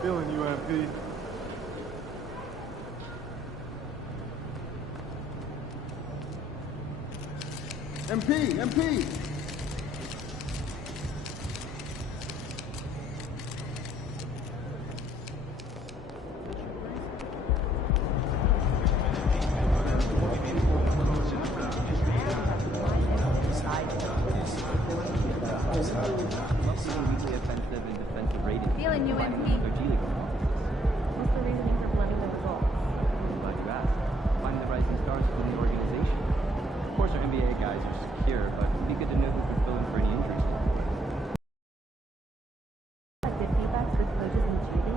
Feeling you, MP. MP! Feeling you, MP. What's the reasoning for blending the results? Glad you asked. Finding the rising stars within the organization. Of course, our NBA guys are secure, but it'd be good to know who could fill in for any injuries. Good feedback for coaches and GD.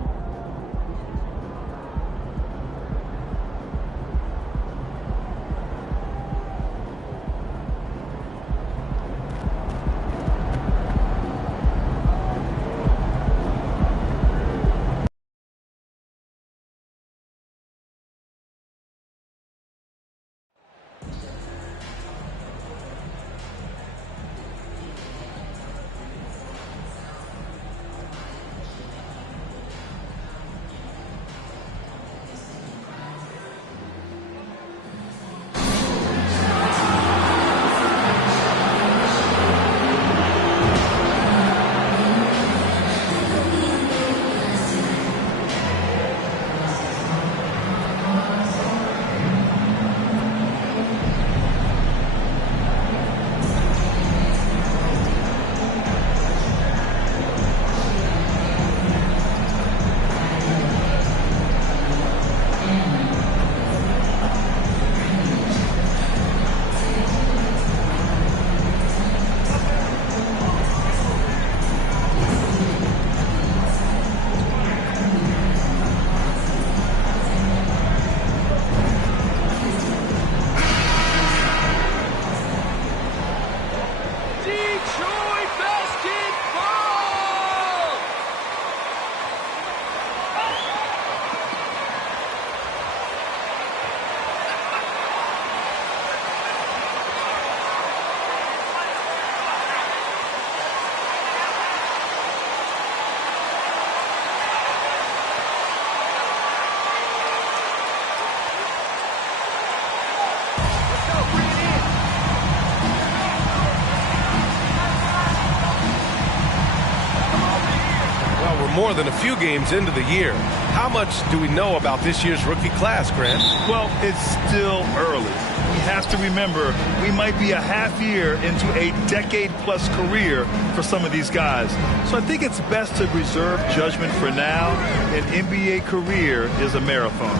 More than a few games into the year. How much do we know about this year's rookie class, Grant? Well, it's still early. We have to remember we might be a half year into a decade-plus career for some of these guys. So I think it's best to reserve judgment for now. An NBA career is a marathon.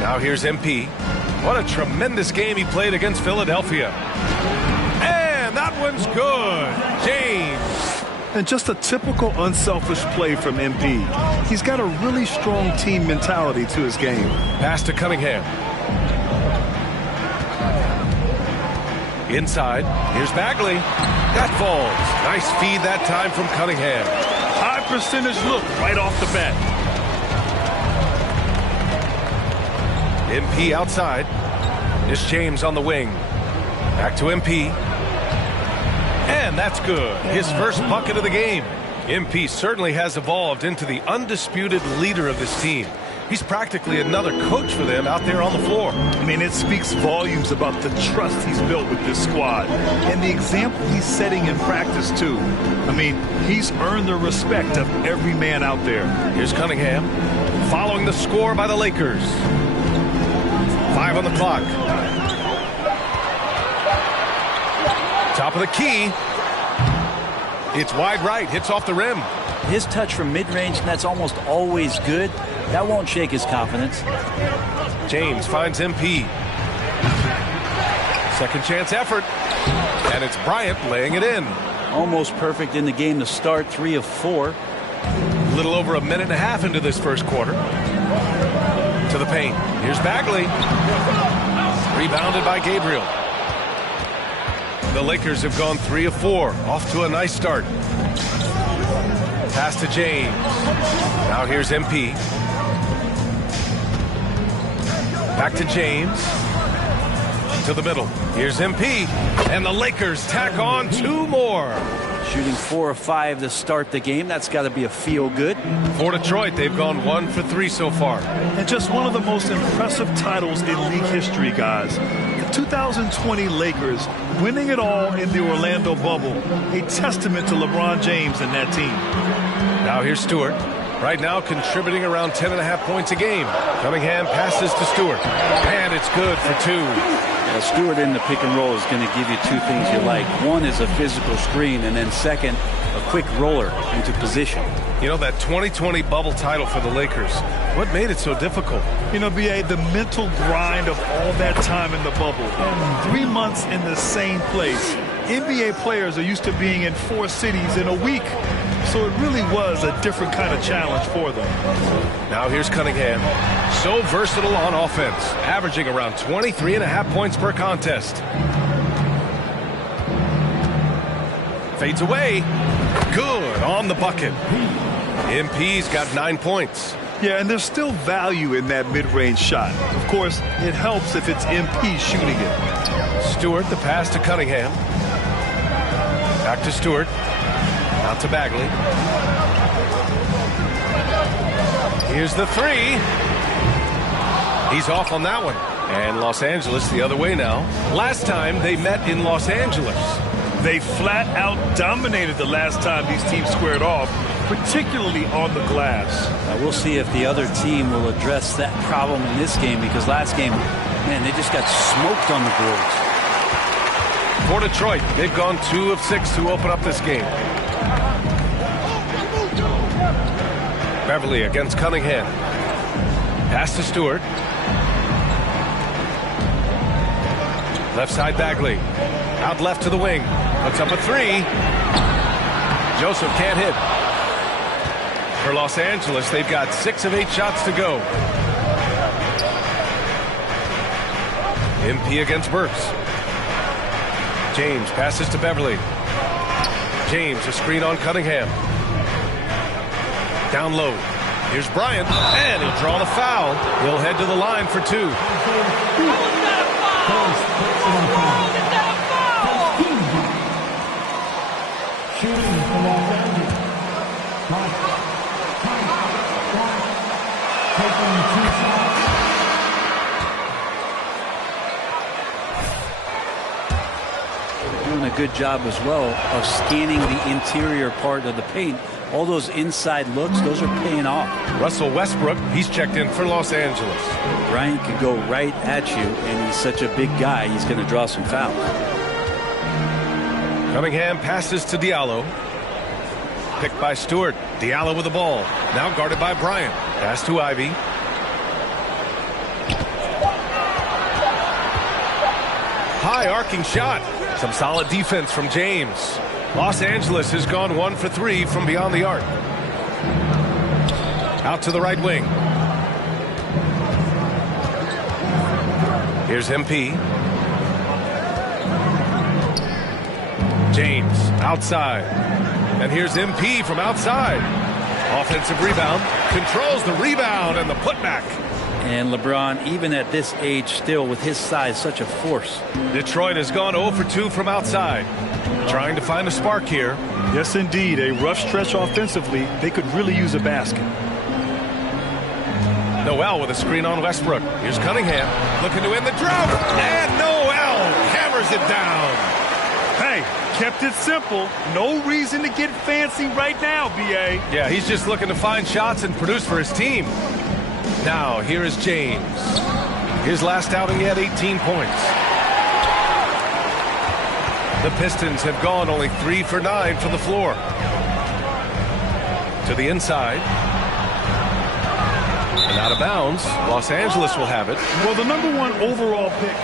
Now here's MP. What a tremendous game he played against Philadelphia. And that one's good. James. And just a typical unselfish play from MP. He's got a really strong team mentality to his game. Pass to Cunningham. Inside. Here's Bagley. That falls. Nice feed that time from Cunningham. High percentage look right off the bat. MP outside. Here's James on the wing. Back to MP. And that's good. His first bucket of the game. MP certainly has evolved into the undisputed leader of this team. He's practically another coach for them out there on the floor. I mean, it speaks volumes about the trust he's built with this squad and the example he's setting in practice, too. I mean, he's earned the respect of every man out there. Here's Cunningham following the score by the Lakers. 5 on the clock. Top of the key. It's wide right. Hits off the rim. His touch from mid-range, that's almost always good. That won't shake his confidence. James finds MP. Second chance effort. And it's Bryant laying it in. Almost perfect in the game to start. 3 of 4. A little over a minute and a half into this first quarter. To the paint. Here's Bagley. Rebounded by Gabriel. The Lakers have gone 3 of 4. Off to a nice start. Pass to James. Now here's MP. Back to James. To the middle. Here's MP. And the Lakers tack on 2 more. Shooting 4 of 5 to start the game. That's got to be a feel good. For Detroit, they've gone 1 for 3 so far. And just one of the most impressive titles in league history, guys. The 2020 Lakers winning it all in the Orlando bubble. A testament to LeBron James and that team. Now here's Stewart. Right now contributing around 10.5 points a game. Cunningham passes to Stewart. And it's good for 2. Yeah, Stewart in the pick and roll is going to give you 2 things you like. One is a physical screen, and then second, a quick roller into position. You know, that 2020 bubble title for the Lakers, what made it so difficult? You know, B.A., the mental grind of all that time in the bubble. 3 months in the same place. NBA players are used to being in 4 cities in a week. So it really was a different kind of challenge for them. Now here's Cunningham. So versatile on offense, averaging around 23.5 points per contest. Fades away. Good on the bucket. MP's got 9 points. Yeah, and there's still value in that mid-range shot. Of course, it helps if it's MP shooting it. Stewart, the pass to Cunningham. Back to Stewart. Out to Bagley. Here's the 3. He's off on that one. And Los Angeles the other way now. Last time they met in Los Angeles. They flat out dominated the last time these teams squared off, particularly on the glass. We'll see if the other team will address that problem in this game, because last game, man, they just got smoked on the boards. For Detroit, they've gone 2 of 6 to open up this game. Beverly against Cunningham. Pass to Stewart. Left side Bagley. Out left to the wing. Puts up a 3. Joseph can't hit. For Los Angeles, they've got 6 of 8 shots to go. MP against Burks. James passes to Beverly. James, a screen on Cunningham. Down low. Here's Bryant, and he'll draw the foul. He'll head to the line for 2. Doing a good job as well of scanning the interior part of the paint. All those inside looks, those are paying off. Russell Westbrook, he's checked in for Los Angeles. Bryant can go right at you, and he's such a big guy, he's going to draw some fouls. Cunningham passes to Diallo. Picked by Stewart. Diallo with the ball. Now guarded by Bryant. Pass to Ivy. High arcing shot. Some solid defense from James. Los Angeles has gone 1 for 3 from beyond the arc. Out to the right wing. Here's MP. James outside. And here's MP from outside. Offensive rebound. Controls the rebound and the putback. And LeBron, even at this age, still with his size, such a force. Detroit has gone 0 for 2 from outside. Trying to find a spark here. Yes, indeed. A rough stretch offensively. They could really use a basket. Noel with a screen on Westbrook. Here's Cunningham looking to end the drought. And Noel hammers it down. Hey, kept it simple. No reason to get fancy right now, B.A. Yeah, he's just looking to find shots and produce for his team. Now, here is James. His last outing, he had 18 points. The Pistons have gone only 3 for 9 from the floor. To the inside. And out of bounds. Los Angeles will have it. Well, the #1 overall pick.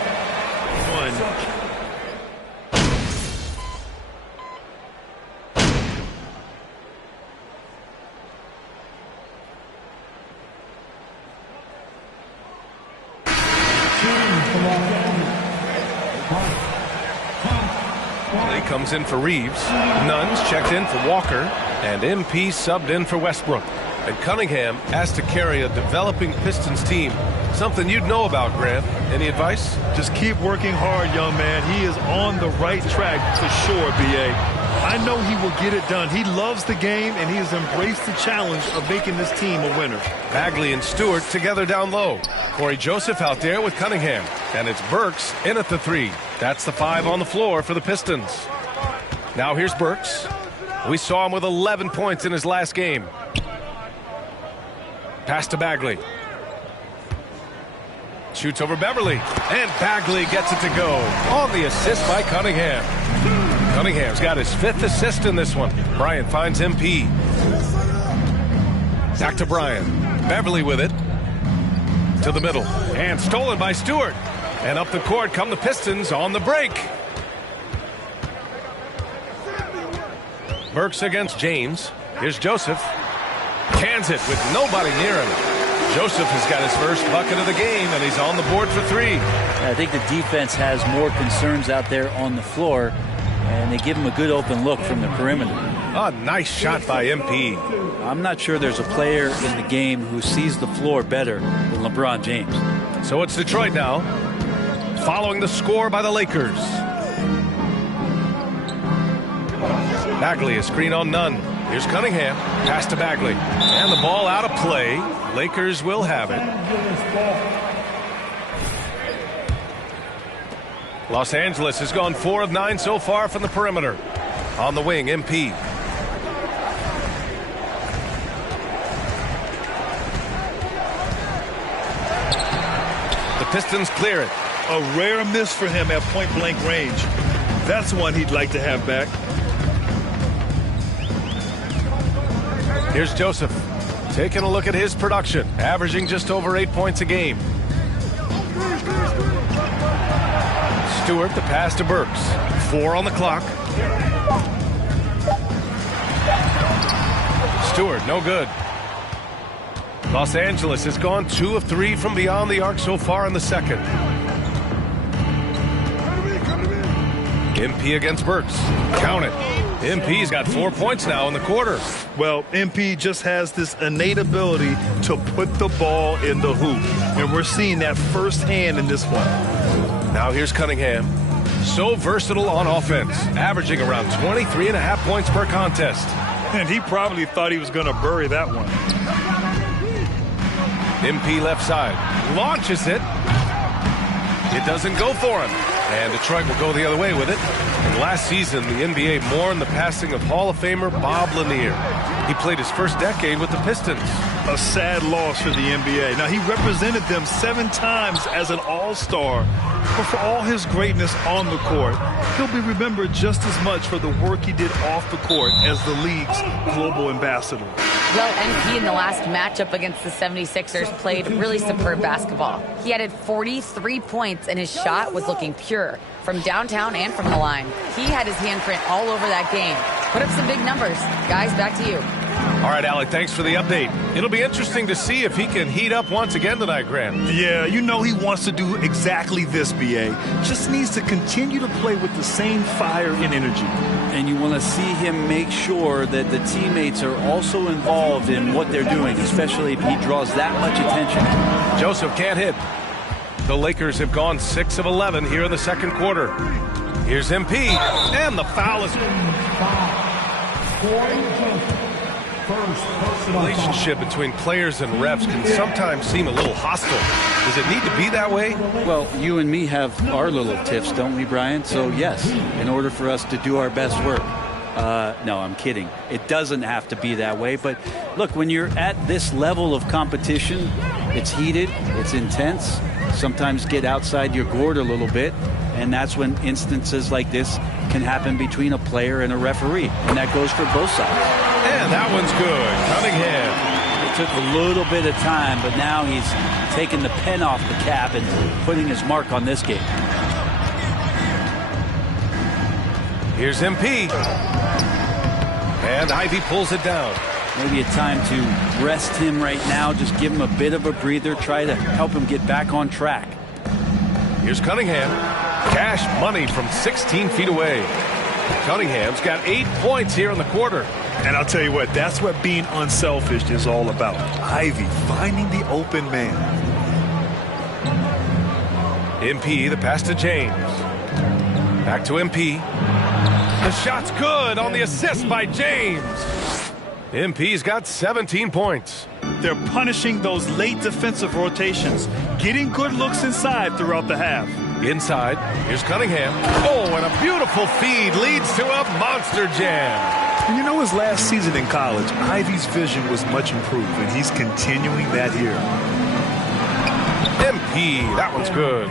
He comes in for Reeves. Nunn's checked in for Walker. And MP subbed in for Westbrook. And Cunningham asked to carry a developing Pistons team. Something you'd know about, Grant. Any advice? Just keep working hard, young man. He is on the right track for sure, B.A. I know he will get it done. He loves the game, and he has embraced the challenge of making this team a winner. Bagley and Stewart together down low. Corey Joseph out there with Cunningham. And it's Burks in at the 3. That's the 5 on the floor for the Pistons. Now here's Burks. We saw him with 11 points in his last game. Pass to Bagley. Shoots over Beverly. And Bagley gets it to go. On the assist by Cunningham. Cunningham's got his 5th assist in this one. Bryant finds MP. Back to Bryant. Beverly with it. To the middle. And stolen by Stewart. And up the court come the Pistons on the break. Burks against James. Here's Joseph. Cans it with nobody near him. Joseph has got his first bucket of the game, and he's on the board for 3. I think the defense has more concerns out there on the floor, and they give him a good open look from the perimeter. A nice shot by MP. I'm not sure there's a player in the game who sees the floor better than LeBron James. So it's Detroit now, following the score by the Lakers. Bagley, a screen on none. Here's Cunningham. Pass to Bagley. And the ball out of play. Lakers will have it. Los Angeles has gone 4 of 9 so far from the perimeter. On the wing, MP. The Pistons clear it. A rare miss for him at point-blank range. That's one he'd like to have back. Here's Joseph. Taking a look at his production. Averaging just over 8 points a game. Stewart, the pass to Burks. 4 on the clock. Stewart, no good. Los Angeles has gone 2 of 3 from beyond the arc so far in the second. MP against Burks. Count it. MP's got 4 points now in the quarter. Well, MP just has this innate ability to put the ball in the hoop. And we're seeing that firsthand in this one. Now here's Cunningham. So versatile on offense. Averaging around 23.5 points per contest. And he probably thought he was going to bury that one. MP left side. Launches it. It doesn't go for him. And Detroit will go the other way with it. And last season, the NBA mourned the passing of Hall of Famer Bob Lanier. He played his first decade with the Pistons. A sad loss for the NBA. Now, he represented them 7 times as an all-star. But for all his greatness on the court, he'll be remembered just as much for the work he did off the court as the league's global ambassador. Well, MP in the last matchup against the 76ers played really superb basketball. He added 43 points, and his shot was looking pure from downtown and from the line. He had his handprint all over that game. Put up some big numbers. Guys, back to you. All right, Alec, thanks for the update. It'll be interesting to see if he can heat up once again tonight, Grant. Yeah, you know he wants to do exactly this, B.A. Just needs to continue to play with the same fire and energy. And you want to see him make sure that the teammates are also involved in what they're doing, especially if he draws that much attention. Joseph can't hit. The Lakers have gone 6 of 11 here in the second quarter. Here's MP, and the foul is... The relationship between players and refs can sometimes seem a little hostile. Does it need to be that way? Well, you and me have our little tiffs, don't we, Brian? So, yes, in order for us to do our best work. No, I'm kidding. It doesn't have to be that way. But, look, when you're at this level of competition, it's heated, it's intense. Sometimes get outside your gourd a little bit. And that's when instances like this can happen between a player and a referee. And that goes for both sides. And that one's good. Cunningham. It took a little bit of time, but now he's taking the pen off the cap and putting his mark on this game. Here's MP. And Ivy pulls it down. Maybe a time to rest him right now. Just give him a bit of a breather. Try to help him get back on track. Here's Cunningham. Cash money from 16 feet away. Cunningham's got 8 points here in the quarter. And I'll tell you what, that's what being unselfish is all about. Ivy finding the open man. MP, the pass to James. Back to MP. The shot's good on the assist by James. MP's got 17 points. They're punishing those late defensive rotations, getting good looks inside throughout the half. Inside, here's Cunningham. Oh, and a beautiful feed leads to a monster jam. And you know, his last season in college, Ivy's vision was much improved, and he's continuing that here. MP, that one's good.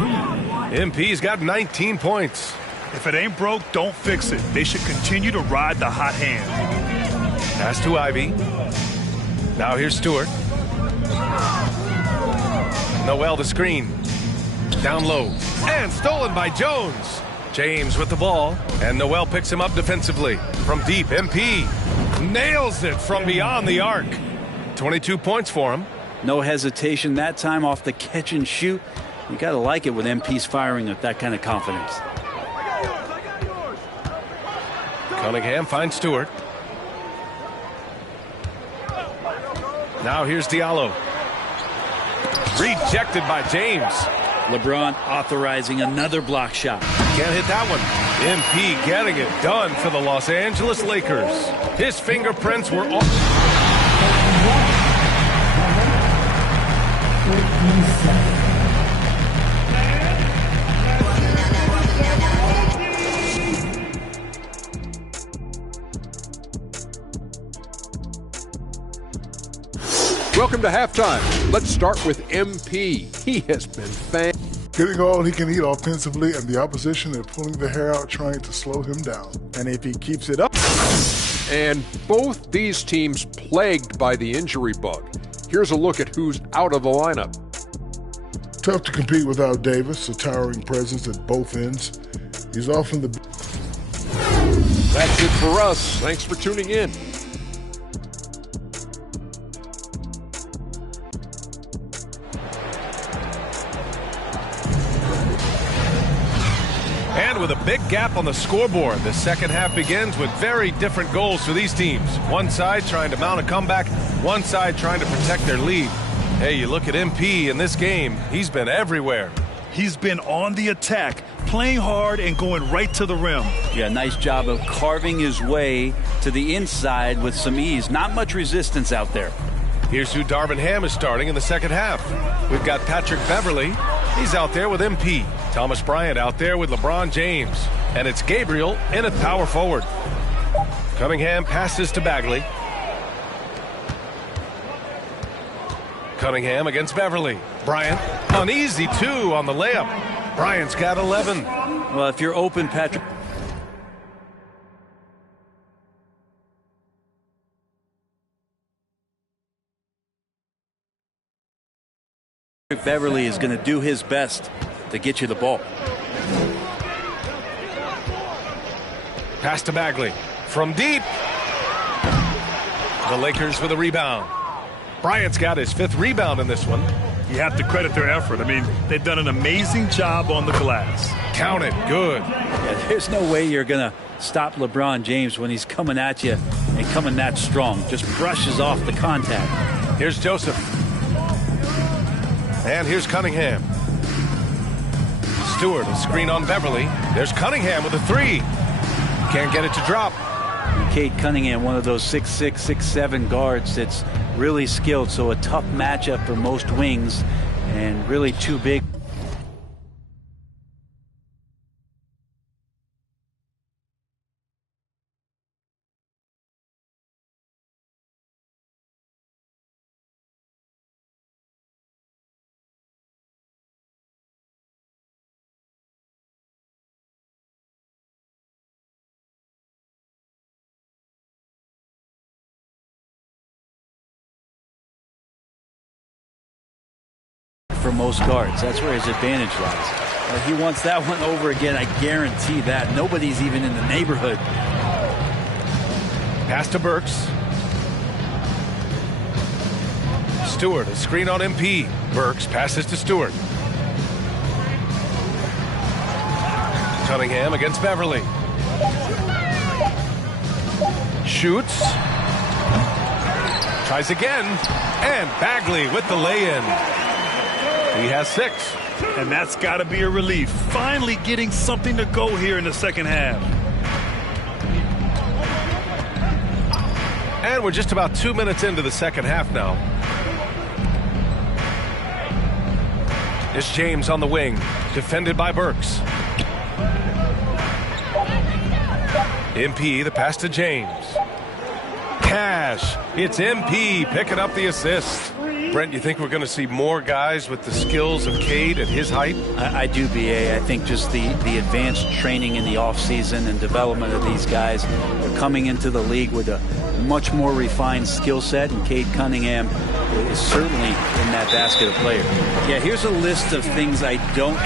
MP's got 19 points. If it ain't broke, don't fix it. They should continue to ride the hot hand. Pass to Ivy. Now here's Stewart. Noel the screen. Down low. And stolen by Jones. James with the ball. And Noel picks him up defensively. From deep, MP nails it from beyond the arc. 22 points for him. No hesitation that time off the catch and shoot. You got to like it when MP's firing with that kind of confidence. Cunningham finds Stewart. Now here's Diallo. Rejected by James. LeBron authorizing another block shot. Can't hit that one. MP getting it done for the Los Angeles Lakers. His fingerprints were all... Welcome to halftime. Let's start with MP. He has been getting all he can eat offensively, and the opposition are pulling their hair out trying to slow him down. And if he keeps it up. And both these teams plagued by the injury bug. Here's a look at who's out of the lineup. Tough to compete without Davis, a towering presence at both ends. He's often the... That's it for us. Thanks for tuning in. And with a big gap on the scoreboard, the second half begins with very different goals for these teams. One side trying to mount a comeback, one side trying to protect their lead. Hey, you look at MP in this game, he's been everywhere. He's been on the attack, playing hard and going right to the rim. Yeah, nice job of carving his way to the inside with some ease. Not much resistance out there. Here's who Darvin Ham is starting in the second half. We've got Patrick Beverly. He's out there with MP. Thomas Bryant out there with LeBron James. And it's Gabriel in at power forward. Cunningham passes to Bagley. Cunningham against Beverly. Bryant, an easy 2 on the layup. Bryant's got 11. Well, if you're open, Patrick. Beverly is going to do his best to get you the ball. Pass to Bagley. From deep. The Lakers with a rebound. Bryant's got his 5th rebound in this one. You have to credit their effort. I mean, they've done an amazing job on the glass. Count it. Good. Yeah, there's no way you're going to stop LeBron James when he's coming at you and coming that strong. Just brushes off the contact. Here's Joseph. And here's Cunningham. Stewart, a screen on Beverly. There's Cunningham with a 3. Can't get it to drop. Cade Cunningham, one of those 6'6", 6'7" guards that's really skilled. So a tough matchup for most wings and really too big. For most guards, that's where his advantage lies. He wants that one over again, I guarantee that. Nobody's even in the neighborhood. Pass to Burks. Stewart, a screen on MP. Burks passes to Stewart. Cunningham against Beverly. Shoots. Tries again. And Bagley with the lay-in. He has 6. And that's got to be a relief. Finally getting something to go here in the second half. And we're just about 2 minutes into the second half now. It's James on the wing, defended by Burks. MP, the pass to James. Cash. It's MP picking up the assist. Brent, you think we're going to see more guys with the skills of Cade at his height? I do, BA. I think just the advanced training in the offseason and development of these guys are coming into the league with a much more refined skill set, and Cade Cunningham is certainly in that basket of players. Yeah, here's a list of things I don't...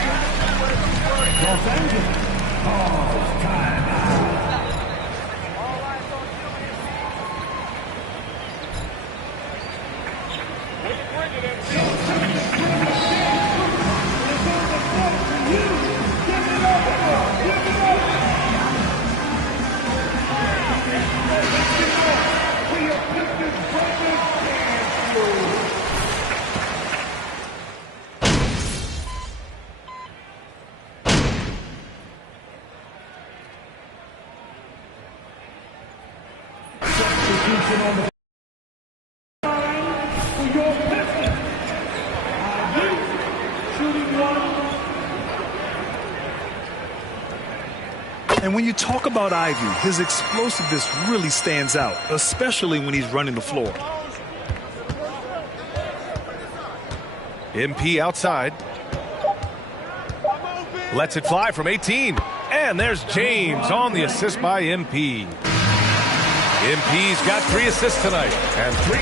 And when you talk about Ivy, his explosiveness really stands out, especially when he's running the floor. MP outside. Lets it fly from 18. And there's James on the assist by MP. MP's got 3 assists tonight. And 3.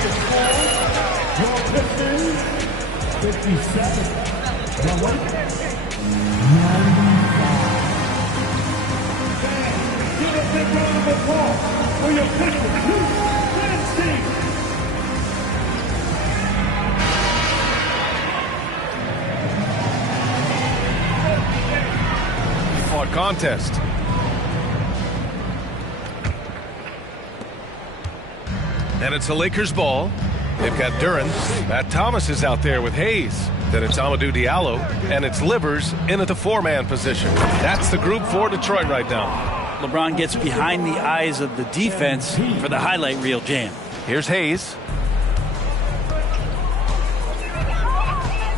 Fought contest. And it's the Lakers ball. They've got Duren. Matt Thomas is out there with Hayes. Then it's Amadou Diallo. And it's Livers in at the 4-man position. That's the group for Detroit right now. LeBron gets behind the eyes of the defense for the highlight reel jam. Here's Hayes.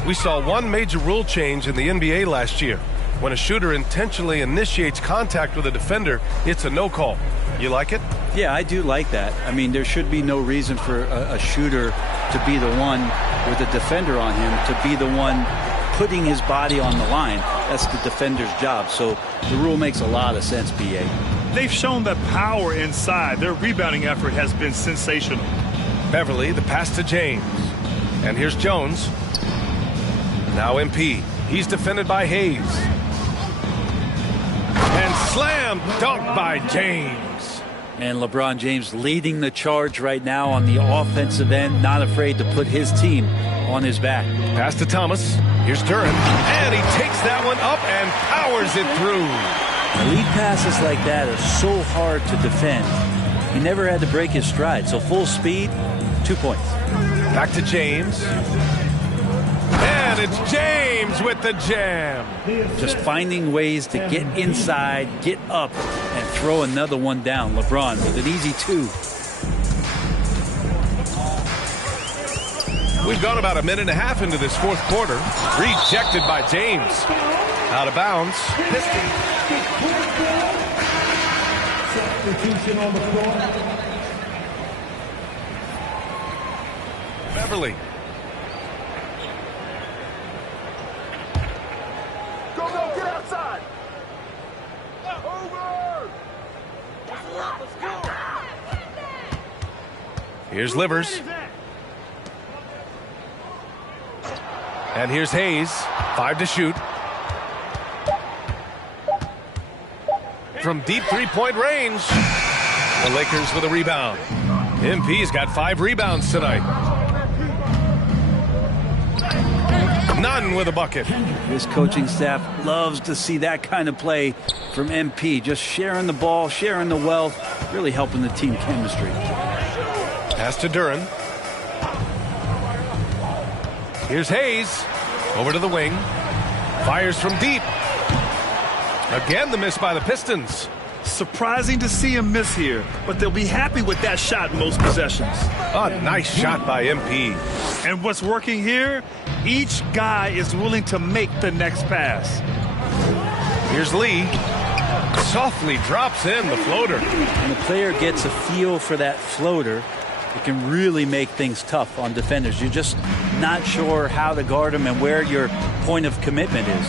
We saw one major rule change in the NBA last year. When a shooter intentionally initiates contact with a defender, it's a no call. You like it? Yeah, I do like that. I mean, there should be no reason for a shooter to be the one with a defender on him, to be the one putting his body on the line. That's the defender's job. So the rule makes a lot of sense, BA. They've shown that power inside. Their rebounding effort has been sensational. Beverly, the pass to James. And here's Jones. Now MP. He's defended by Hayes. And slam dunk by James. And LeBron James leading the charge right now on the offensive end, not afraid to put his team on his back. Pass to Thomas. Here's Duren. And he takes that one up and powers it through. Lead passes like that are so hard to defend. He never had to break his stride. So full speed, 2 points. Back to James. And it's James with the jam. Just finding ways to get inside, get up, and throw another one down. LeBron with an easy 2. We've gone about a minute and a half into this fourth quarter. Rejected by James. Out of bounds. Substitution on the floor. Beverly. Go, get outside. Over. Let's go. Here's Livers. And here's Hayes. 5 to shoot. From deep three-point range. The Lakers with a rebound. MP's got 5 rebounds tonight. None with a bucket. This coaching staff loves to see that kind of play from MP. Just sharing the ball, sharing the wealth, really helping the team chemistry. Pass to Duren. Here's Hayes. Over to the wing. Fires from deep. Again, the miss by the Pistons. Surprising to see him miss here, but they'll be happy with that shot in most possessions. A nice shot by MP. And what's working here? Each guy is willing to make the next pass. Here's Lee. Softly drops in the floater. When the player gets a feel for that floater, it can really make things tough on defenders. You're just not sure how to guard them and where your point of commitment is.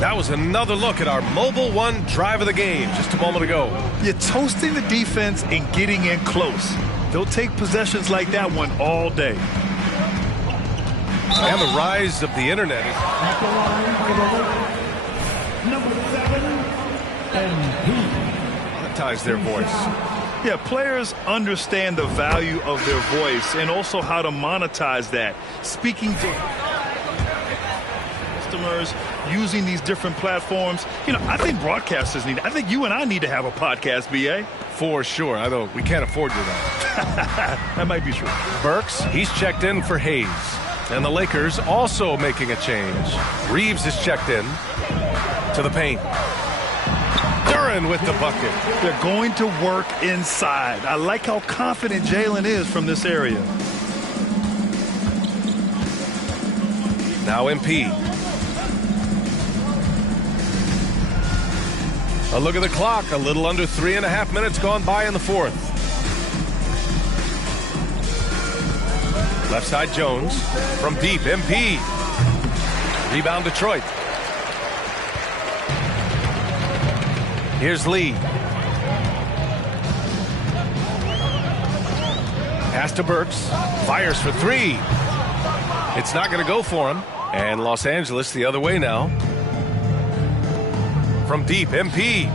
That was another look at our Mobile One drive of the game just a moment ago. You're toasting the defense and getting in close. They'll take possessions like that one all day. And the rise of the internet. Number 7, Monetize their voice. Yeah, players understand the value of their voice and also how to monetize that. Speaking to customers, using these different platforms. You know, I think broadcasters need, I think you and I need to have a podcast, BA. For sure, although we can't afford you that. That might be true. Burks, he's checked in for Hayes. And the Lakers also making a change. Reeves is checked in to the paint. Duren with the bucket. They're going to work inside. I like how confident Jalen is from this area. Now MP. A look at the clock. A little under 3.5 minutes gone by in the fourth. Left side Jones. From deep, MP. Rebound Detroit. Here's Lee. Pass to Burks. Fires for three. It's not going to go for him. And Los Angeles the other way now. From deep, MP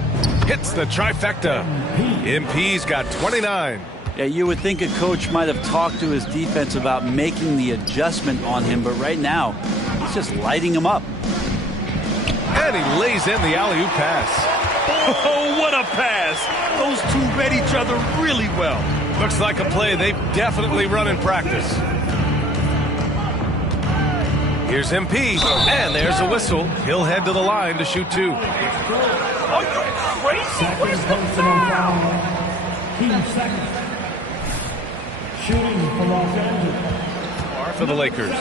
hits the trifecta. MP's got 29. Yeah, you would think a coach might have talked to his defense about making the adjustment on him, but right now, he's just lighting him up. And he lays in the alley-oop pass. Oh, what a pass. Those two read each other really well. Looks like a play they've definitely run in practice. Here's MP, and there's a whistle. He'll head to the line to shoot two. Are you crazy? What is the foul? Team second. Shooting for Los Angeles. For the Lakers.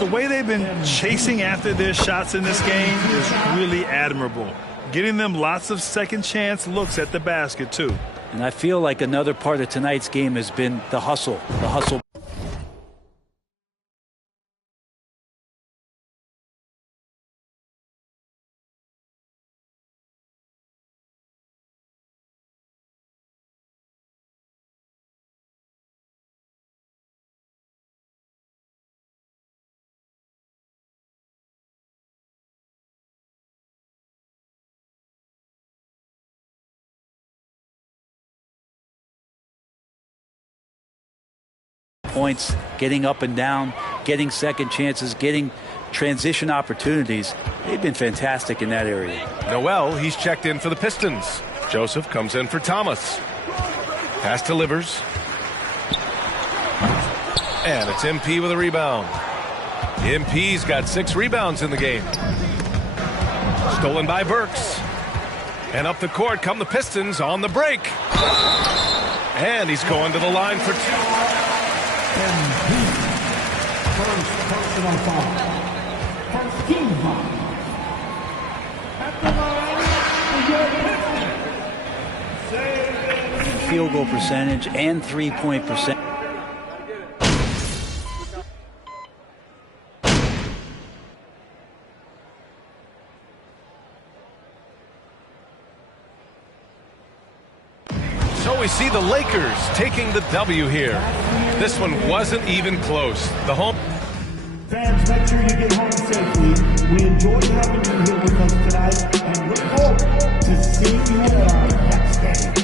The way they've been chasing after their shots in this game is really admirable. Getting them lots of second chance looks at the basket, too. And I feel like another part of tonight's game has been the hustle. The hustle. Points, getting up and down, getting second chances, getting transition opportunities. They've been fantastic in that area. Noel, he's checked in for the Pistons. Joseph comes in for Thomas. Pass delivers. And it's MP with a rebound. MP's got 6 rebounds in the game. Stolen by Burks. And up the court come the Pistons on the break. And he's going to the line for 2. First personal foul. First team foul. At the line, Field goal percentage and three-point percentage. So we see the Lakers taking the W here. This one wasn't even close. The home fans, make sure you get home safely. We enjoyed having you here with us tonight and look forward to seeing you at our next game.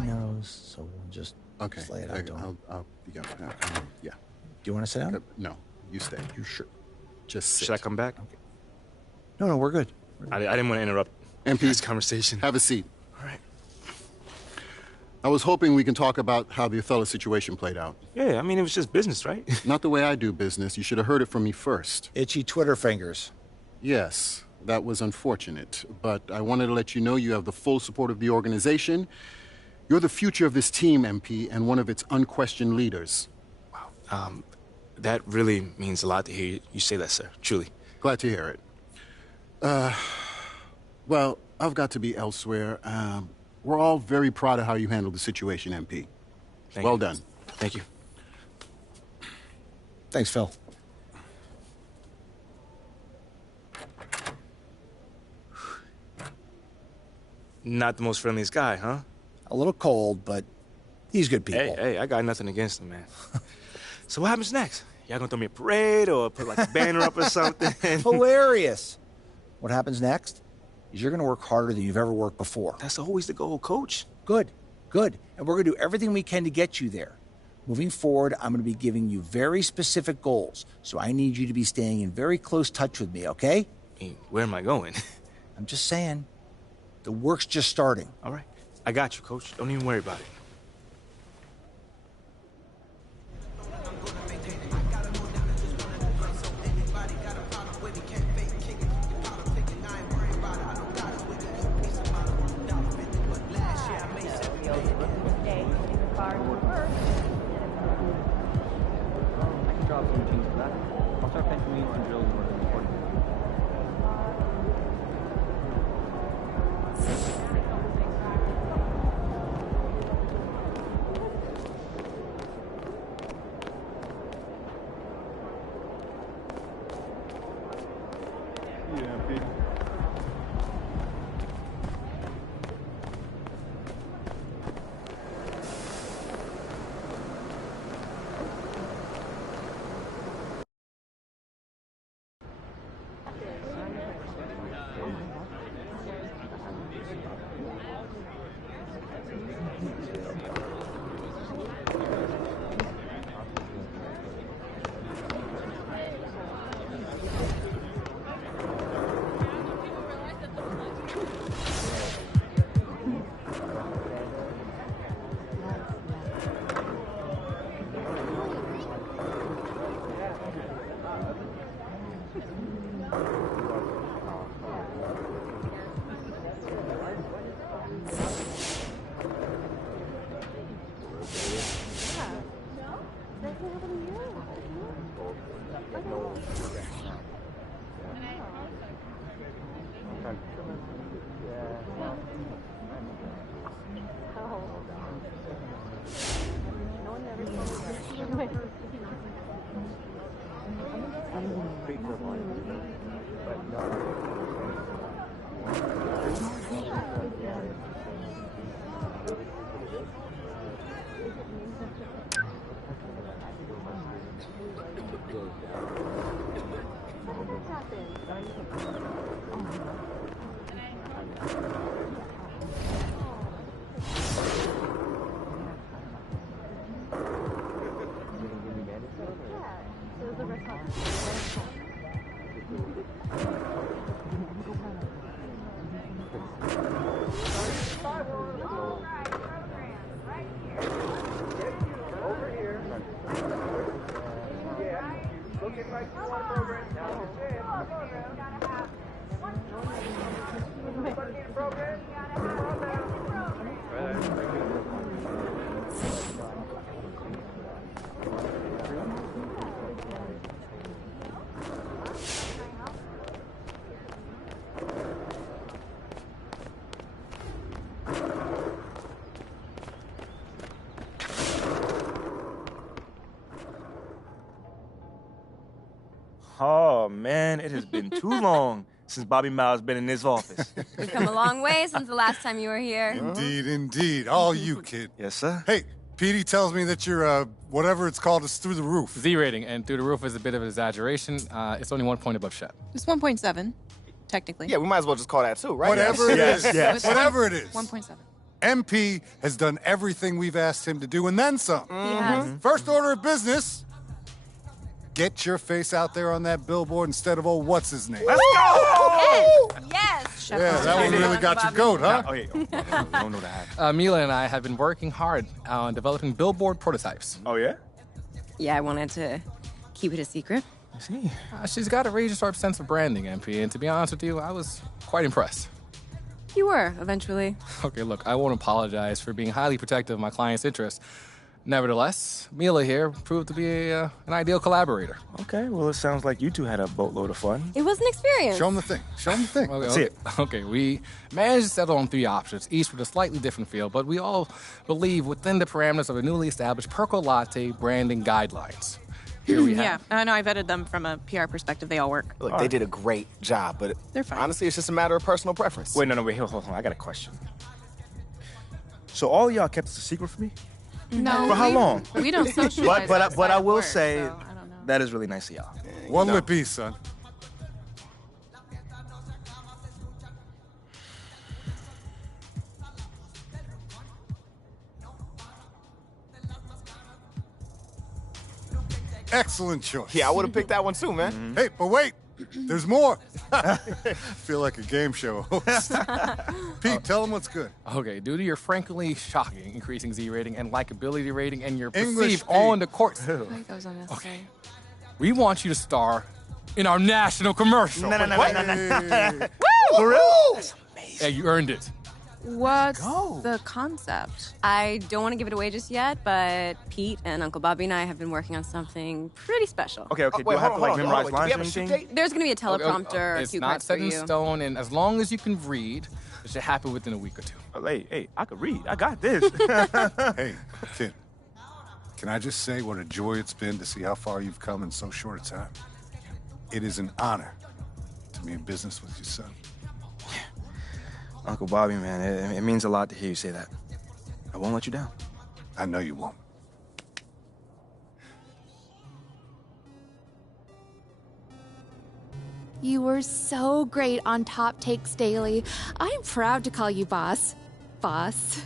He knows, so we'll just lay it out to him. Yeah. Do you want to sit down? No, you stay. You sure? Just sit. Should I come back? Okay. No, we're good. I didn't want to interrupt this conversation. Have a seat. All right. I was hoping we can talk about how the Othello situation played out. Yeah, I mean, it was just business, right? Not the way I do business. You should have heard it from me first. Itchy Twitter fingers. Yes, that was unfortunate. But I wanted to let you know you have the full support of the organization. You're the future of this team, MP, and one of its unquestioned leaders. Wow. That really means a lot to hear you say that, sir. Truly. Glad to hear it. Well, I've got to be elsewhere. We're all very proud of how you handled the situation, MP. Well done. Thank you. Thanks, Phil. Not the most friendliest guy, huh? A little cold, but he's good people. Hey, I got nothing against him, man. So what happens next? Y'all gonna throw me a parade or put like a banner up or something? Hilarious. What happens next is you're going to work harder than you've ever worked before. That's always the goal, Coach. Good. And we're going to do everything we can to get you there. Moving forward, I'm going to be giving you very specific goals, so I need you to be staying in very close touch with me, okay? I mean, where am I going? I'm just saying, the work's just starting. All right. I got you, Coach. Don't even worry about it. Oh, man, it has been too long since Bobby Miles been in this office. We've come a long way since the last time you were here. Indeed. All you, kid. Yes, sir. Hey, Petey tells me that your, whatever it's called, is through the roof. Z rating, and through the roof is a bit of an exaggeration. It's only 1 point above Shep. It's 1.7, technically. Yeah, we might as well just call that 2, right? Whatever it is. Yes. Whatever it is. 1.7. MP has done everything we've asked him to do, and then some. has. First order of business, get your face out there on that billboard instead of old what's-his-name. Let's go! Yes! Yeah, that one really got your goat, huh? Oh, yeah. Don't know that. Mila and I have been working hard on developing billboard prototypes. Oh, yeah? Yeah, I wanted to keep it a secret. I see. She's got a razor-sharp sense of branding, MP, and to be honest with you, I was quite impressed. You were, eventually. Okay, look, I won't apologize for being highly protective of my client's interests. Nevertheless, Mila here proved to be an ideal collaborator. Okay, well, it sounds like you two had a boatload of fun. It was an experience. Show him the thing. Show him the thing. Okay, That's it. Okay, we managed to settle on 3 options, each with a slightly different feel, but we all believe within the parameters of the newly established Perco Latte branding guidelines. Here we have. Yeah, I know I vetted them from a PR perspective. They all work. Look, they did a great job, but They're fine. honestly, it's just a matter of personal preference. Wait, no, wait, hold on. I got a question. So all y'all kept this a secret from me? No. For how long? We don't socialize. But I will work, say so I don't know. that is really nice of y'all. One lip piece, son. Excellent choice. Yeah, I would have picked that one too, man. Hey, but wait, there's more. Feel like a game show host. Pete, tell them what's good. Okay, due to your frankly shocking increasing Z rating and likability rating and your English perceived on the court, I think that was unnecessary. we want you to star in our national commercial. No. For real? Hey, you earned it. What's the concept? I don't want to give it away just yet, but Pete and Uncle Bobby and I have been working on something pretty special. Okay, Wait, do I have to hold on, memorize do we lines have or a shoot anything? date? There's going to be a teleprompter or It's cue not cards for set in you. stone, and as long as you can read, it should happen within a week or 2. Hey, I could read. I got this. Hey, kid, can I just say what a joy it's been to see how far you've come in so short a time? It is an honor to be in business with you, son. Uncle Bobby, man, it means a lot to hear you say that. I won't let you down. I know you won't. You were so great on Top Takes Daily. I'm proud to call you boss. Boss.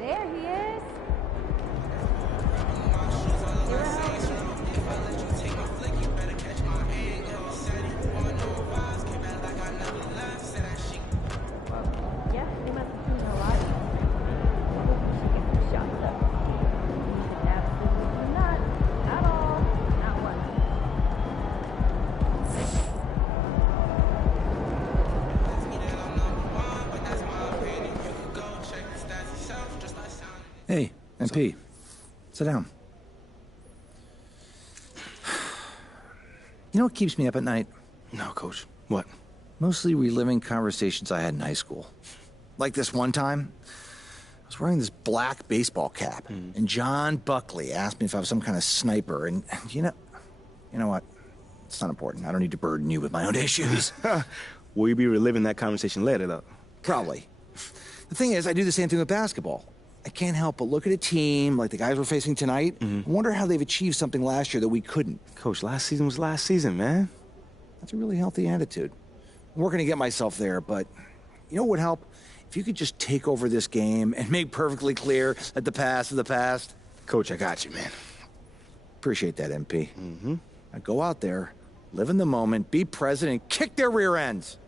There he is. Yeah, they must have seen her a lot. Shots up. Absolutely not. At all. Not one. Hey, MP, sit down. You know what keeps me up at night? No, Coach. What? Mostly reliving conversations I had in high school. Like this one time, I was wearing this black baseball cap, and John Buckley asked me if I was some kind of sniper, and you know what? It's not important. I don't need to burden you with my own issues. Will you be reliving that conversation later, though? Probably. The thing is, I do the same thing with basketball. I can't help but look at a team like the guys we're facing tonight and wonder how they've achieved something last year that we couldn't. Coach, last season was last season, man. That's a really healthy attitude. I'm working to get myself there, but you know what would help? If you could just take over this game and make perfectly clear that the past is the past. Coach, I got you, man. Appreciate that, MP. Now go out there, live in the moment, be present, and kick their rear ends.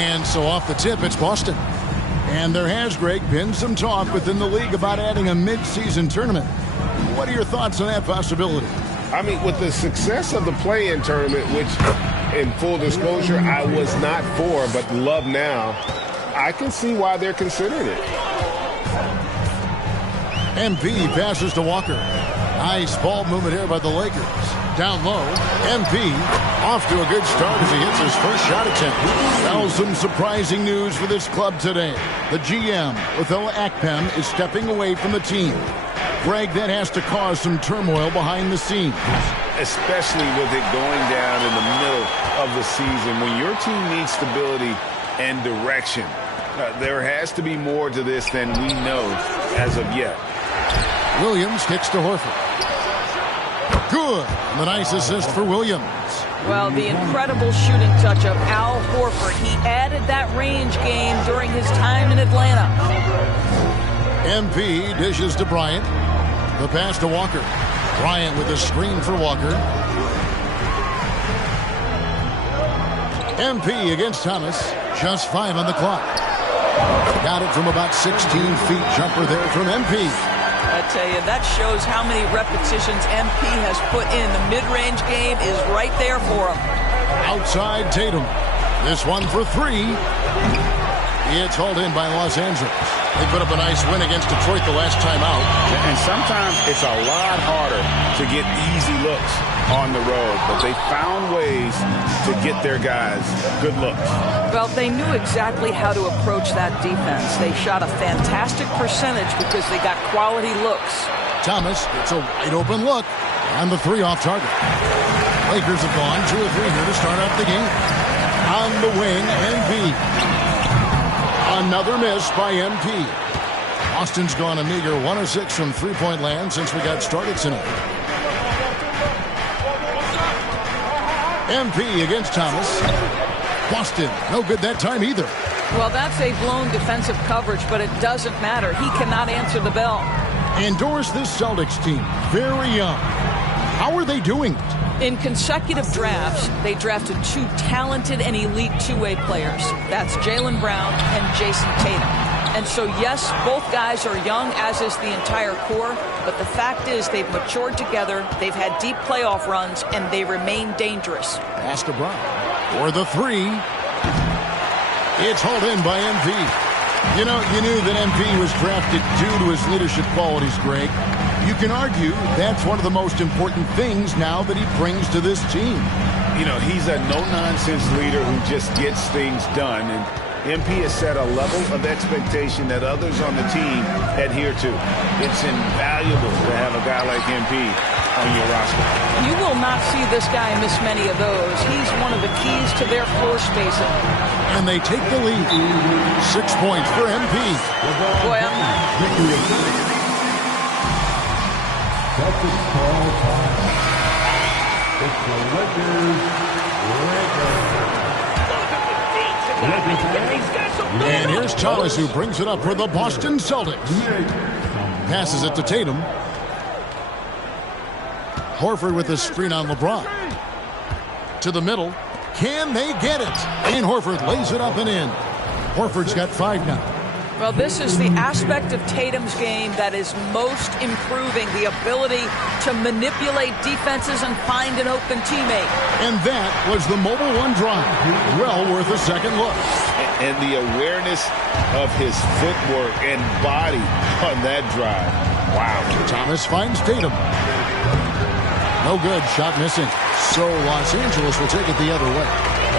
And so off the tip, it's Boston. And there has, Greg, been some talk within the league about adding a mid-season tournament. What are your thoughts on that possibility? I mean, with the success of the play-in tournament, which, in full disclosure, I was not for, but love now, I can see why they're considering it. MP passes to Walker. Nice ball movement here by the Lakers. Down low, MP off to a good start as he hits his first shot attempt. Now some surprising news for this club today. The GM, Othella Akpem, is stepping away from the team. Greg, that has to cause some turmoil behind the scenes. Especially with it going down in the middle of the season. When your team needs stability and direction, there has to be more to this than we know as of yet. Williams kicks to Horford. Good. The nice assist for Williams. Well, the incredible shooting touch of Al Horford. He added that range game during his time in Atlanta. MP dishes to Bryant. The pass to Walker. Bryant with a screen for Walker. MP against Thomas. Just 5 on the clock. Got it from about 16 feet. Jumper there from MP. I tell you, that shows how many repetitions MP has put in. The mid-range game is right there for him. Outside Tatum. This one for 3. It's hauled in by Los Angeles. They put up a nice win against Detroit the last time out. And sometimes it's a lot harder to get easy looks on the road, but they found ways to get their guys good looks. Well, they knew exactly how to approach that defense. They shot a fantastic percentage because they got quality looks. Thomas gets a wide open look, and the 3 off target. Lakers have gone 2 or 3 here to start off the game. On the wing, MP. Another miss by MP. Austin's gone a meager 1 of 6 from three-point land since we got started tonight. MP against Thomas. Boston, no good that time either. Well, that's a blown defensive coverage, but it doesn't matter. He cannot answer the bell. Endorse this Celtics team. Very young. How are they doing it? In consecutive drafts, they drafted 2 talented and elite two-way players. That's Jaylen Brown and Jason Tatum. And so, yes, both guys are young, as is the entire core. But the fact is they've matured together, they've had deep playoff runs, and they remain dangerous. Pass to Brown for the three. It's hauled in by MP. You know, you knew that MP was drafted due to his leadership qualities, Greg. You can argue that's one of the most important things now that he brings to this team. You know, he's a no-nonsense leader who just gets things done. And MP has set a level of expectation that others on the team adhere to. It's invaluable to have a guy like MP on your roster. You will not see this guy miss many of those. He's one of the keys to their floor spacing. And they take the lead. 6 points for MP. Boy, I'm not. It's the Lakers. And here's Thomas, who brings it up for the Boston Celtics. Passes it to Tatum. Horford with a screen on LeBron. To the middle. Can they get it? And Horford lays it up and in. Horford's got 5 now. Well, this is the aspect of Tatum's game that is most improving, the ability to manipulate defenses and find an open teammate. And that was the mobile one drive. Well worth a second look. And the awareness of his footwork and body on that drive. Wow. Thomas finds Tatum. No good. Shot missing. So Los Angeles will take it the other way.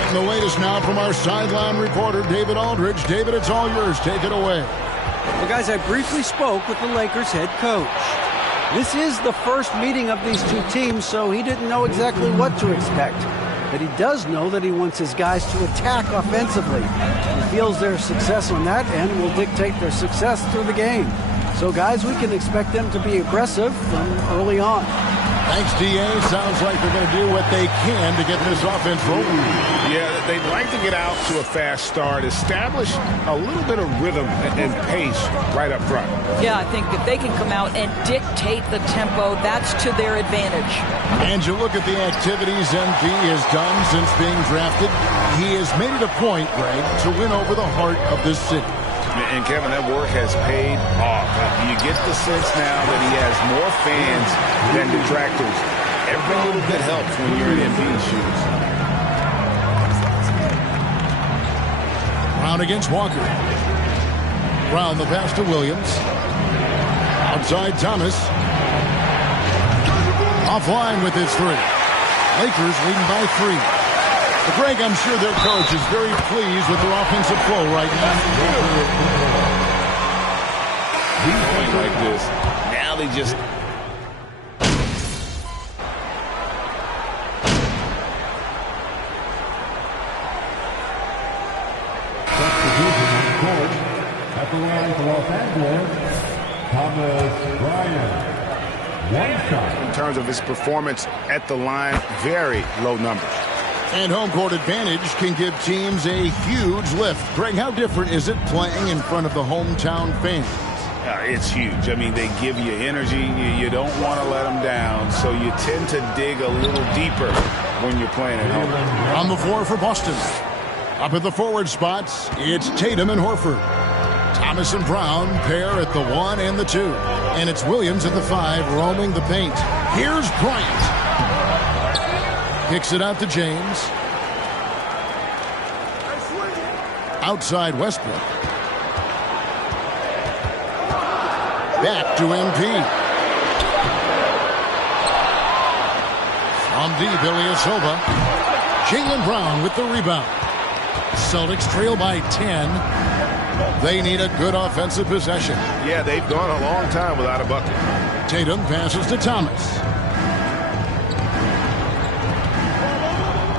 And the latest now from our sideline reporter, David Aldridge. David, it's all yours. Take it away. Well, guys, I briefly spoke with the Lakers head coach. This is the first meeting of these two teams, so he didn't know exactly what to expect. But he does know that he wants his guys to attack offensively. He feels their success on that end will dictate their success through the game. So, guys, we can expect them to be aggressive from early on. Thanks, D.A. Sounds like they're going to do what they can to get this offense rolling. Yeah, they'd like to get out to a fast start, establish a little bit of rhythm and pace right up front. Yeah, I think if they can come out and dictate the tempo, that's to their advantage. And you look at the activities MP has done since being drafted. He has made it a point, Greg, to win over the heart of this city. And, Kevin, that work has paid off. You get the sense now that he has more fans than detractors. Every little bit helps when you're in MP's shoes. Brown against Walker. Brown the pass to Williams. Outside Thomas. Offline with his three. Lakers leading by 3. But Greg, I'm sure their coach is very pleased with their offensive flow right now. Playing like this, now they just... At the line for Los Angeles, Thomas Bryant. 1 shot. In terms of his performance at the line, very low numbers. And home court advantage can give teams a huge lift. Greg, how different is it playing in front of the hometown fans? It's huge. I mean, they give you energy. You don't want to let them down, so you tend to dig a little deeper when you're playing at home. On the floor for Boston. Up at the forward spots, it's Tatum and Horford. Thomas and Brown pair at the 1 and the 2. And it's Williams at the 5 roaming the paint. Here's Bryant. Kicks it out to James. Outside Westbrook. Back to MP. From deep, Ilyasova. Jaylen Brown with the rebound. Celtics trail by 10. They need a good offensive possession. Yeah, they've gone a long time without a bucket. Tatum passes to Thomas.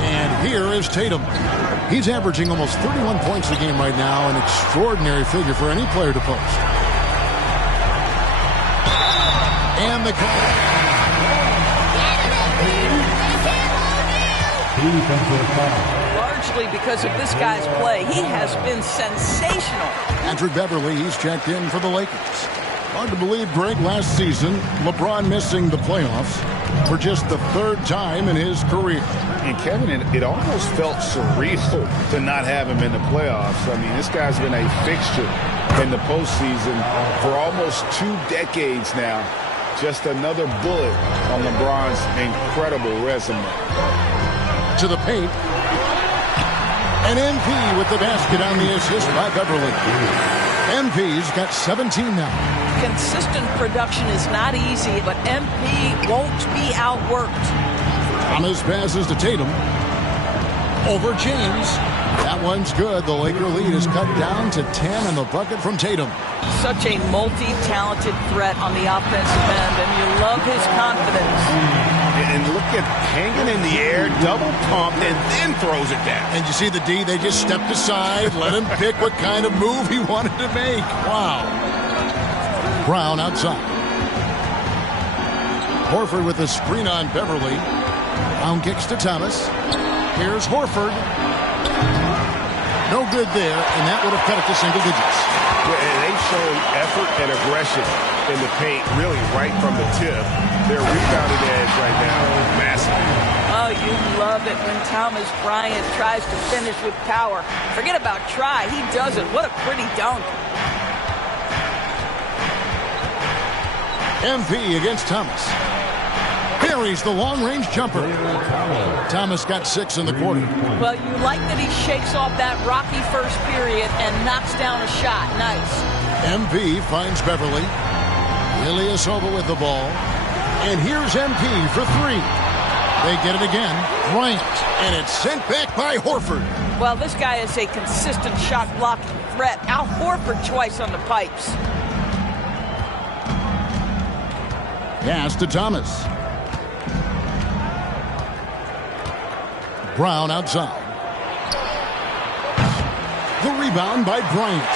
And here is Tatum. He's averaging almost 31 points a game right now, an extraordinary figure for any player to post. And the call. Largely because of this guy's play. He has been sensational. Patrick Beverly, he's checked in for the Lakers. Hard to believe, Greg, last season, LeBron missing the playoffs for just the third time in his career. And Kevin, it almost felt surreal to not have him in the playoffs. I mean, this guy's been a fixture in the postseason for almost 2 decades now. Just another bullet on LeBron's incredible resume. To the paint. And MP with the basket on the assist by Beverly. MP's got 17 now. Consistent production is not easy, but MP won't be outworked. Thomas passes to Tatum. Over James. That one's good. The Laker lead is cut down to 10 and the bucket from Tatum. Such a multi-talented threat on the offensive end, and you love his confidence. And look at hanging in the air, double pump, and then throws it down. And you see the D, they just stepped aside, let him pick what kind of move he wanted to make. Wow. Brown outside. Horford with the screen on Beverly. Brown kicks to Thomas. Here's Horford. No good there, and that would have cut it to single digits. They've shown effort and aggression in the paint, really right from the tip. Their rebounding edge right now is massive. Oh, you love it when Thomas Bryant tries to finish with power. Forget about try. He does it. What a pretty dunk. MP against Thomas. Buries the long-range jumper. Thomas got 6 in the quarter. Well, you like that he shakes off that rocky first period and knocks down a shot. Nice. MP finds Beverly. Ilyasova with the ball. And here's MP for 3. They get it again. Bryant. And it's sent back by Horford. Well, this guy is a consistent shot blocking threat. Al Horford twice on the pipes. Pass to Thomas. Brown outside. The rebound by Bryant.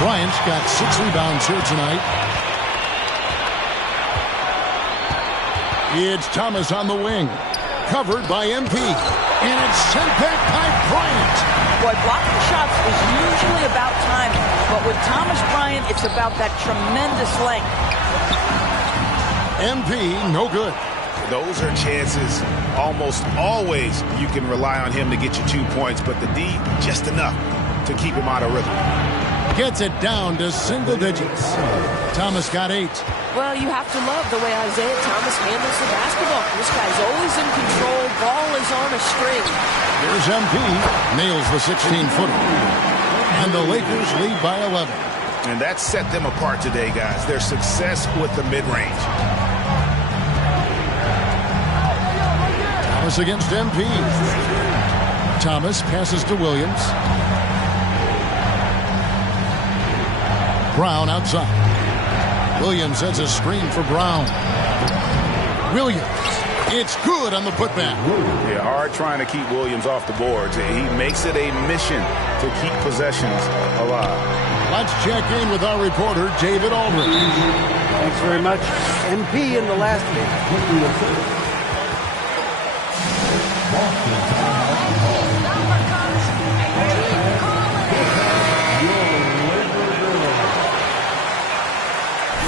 Bryant's got 6 rebounds here tonight. It's Thomas on the wing. Covered by MP. And it's sent back by Bryant. Boy, blocking shots is usually about timing. But with Thomas Bryant, it's about that tremendous length. MP, no good. Those are chances. Almost always you can rely on him to get you 2 points, but the D, just enough to keep him out of rhythm. Gets it down to single digits. Thomas got 8. Well, you have to love the way Isaiah Thomas handles the basketball. This guy's always in control. Ball is on a string. Here's MP. Nails the 16-footer. And the Lakers lead by 11. And that set them apart today, guys. Their success with the mid-range. Thomas against MP. Thomas passes to Williams. Brown outside. Williams sets a screen for Brown. Williams. It's good on the putback. Yeah, hard trying to keep Williams off the boards. He makes it a mission to keep possessions alive. Let's check in with our reporter, David Aldridge. Thanks very much. MP in the last game.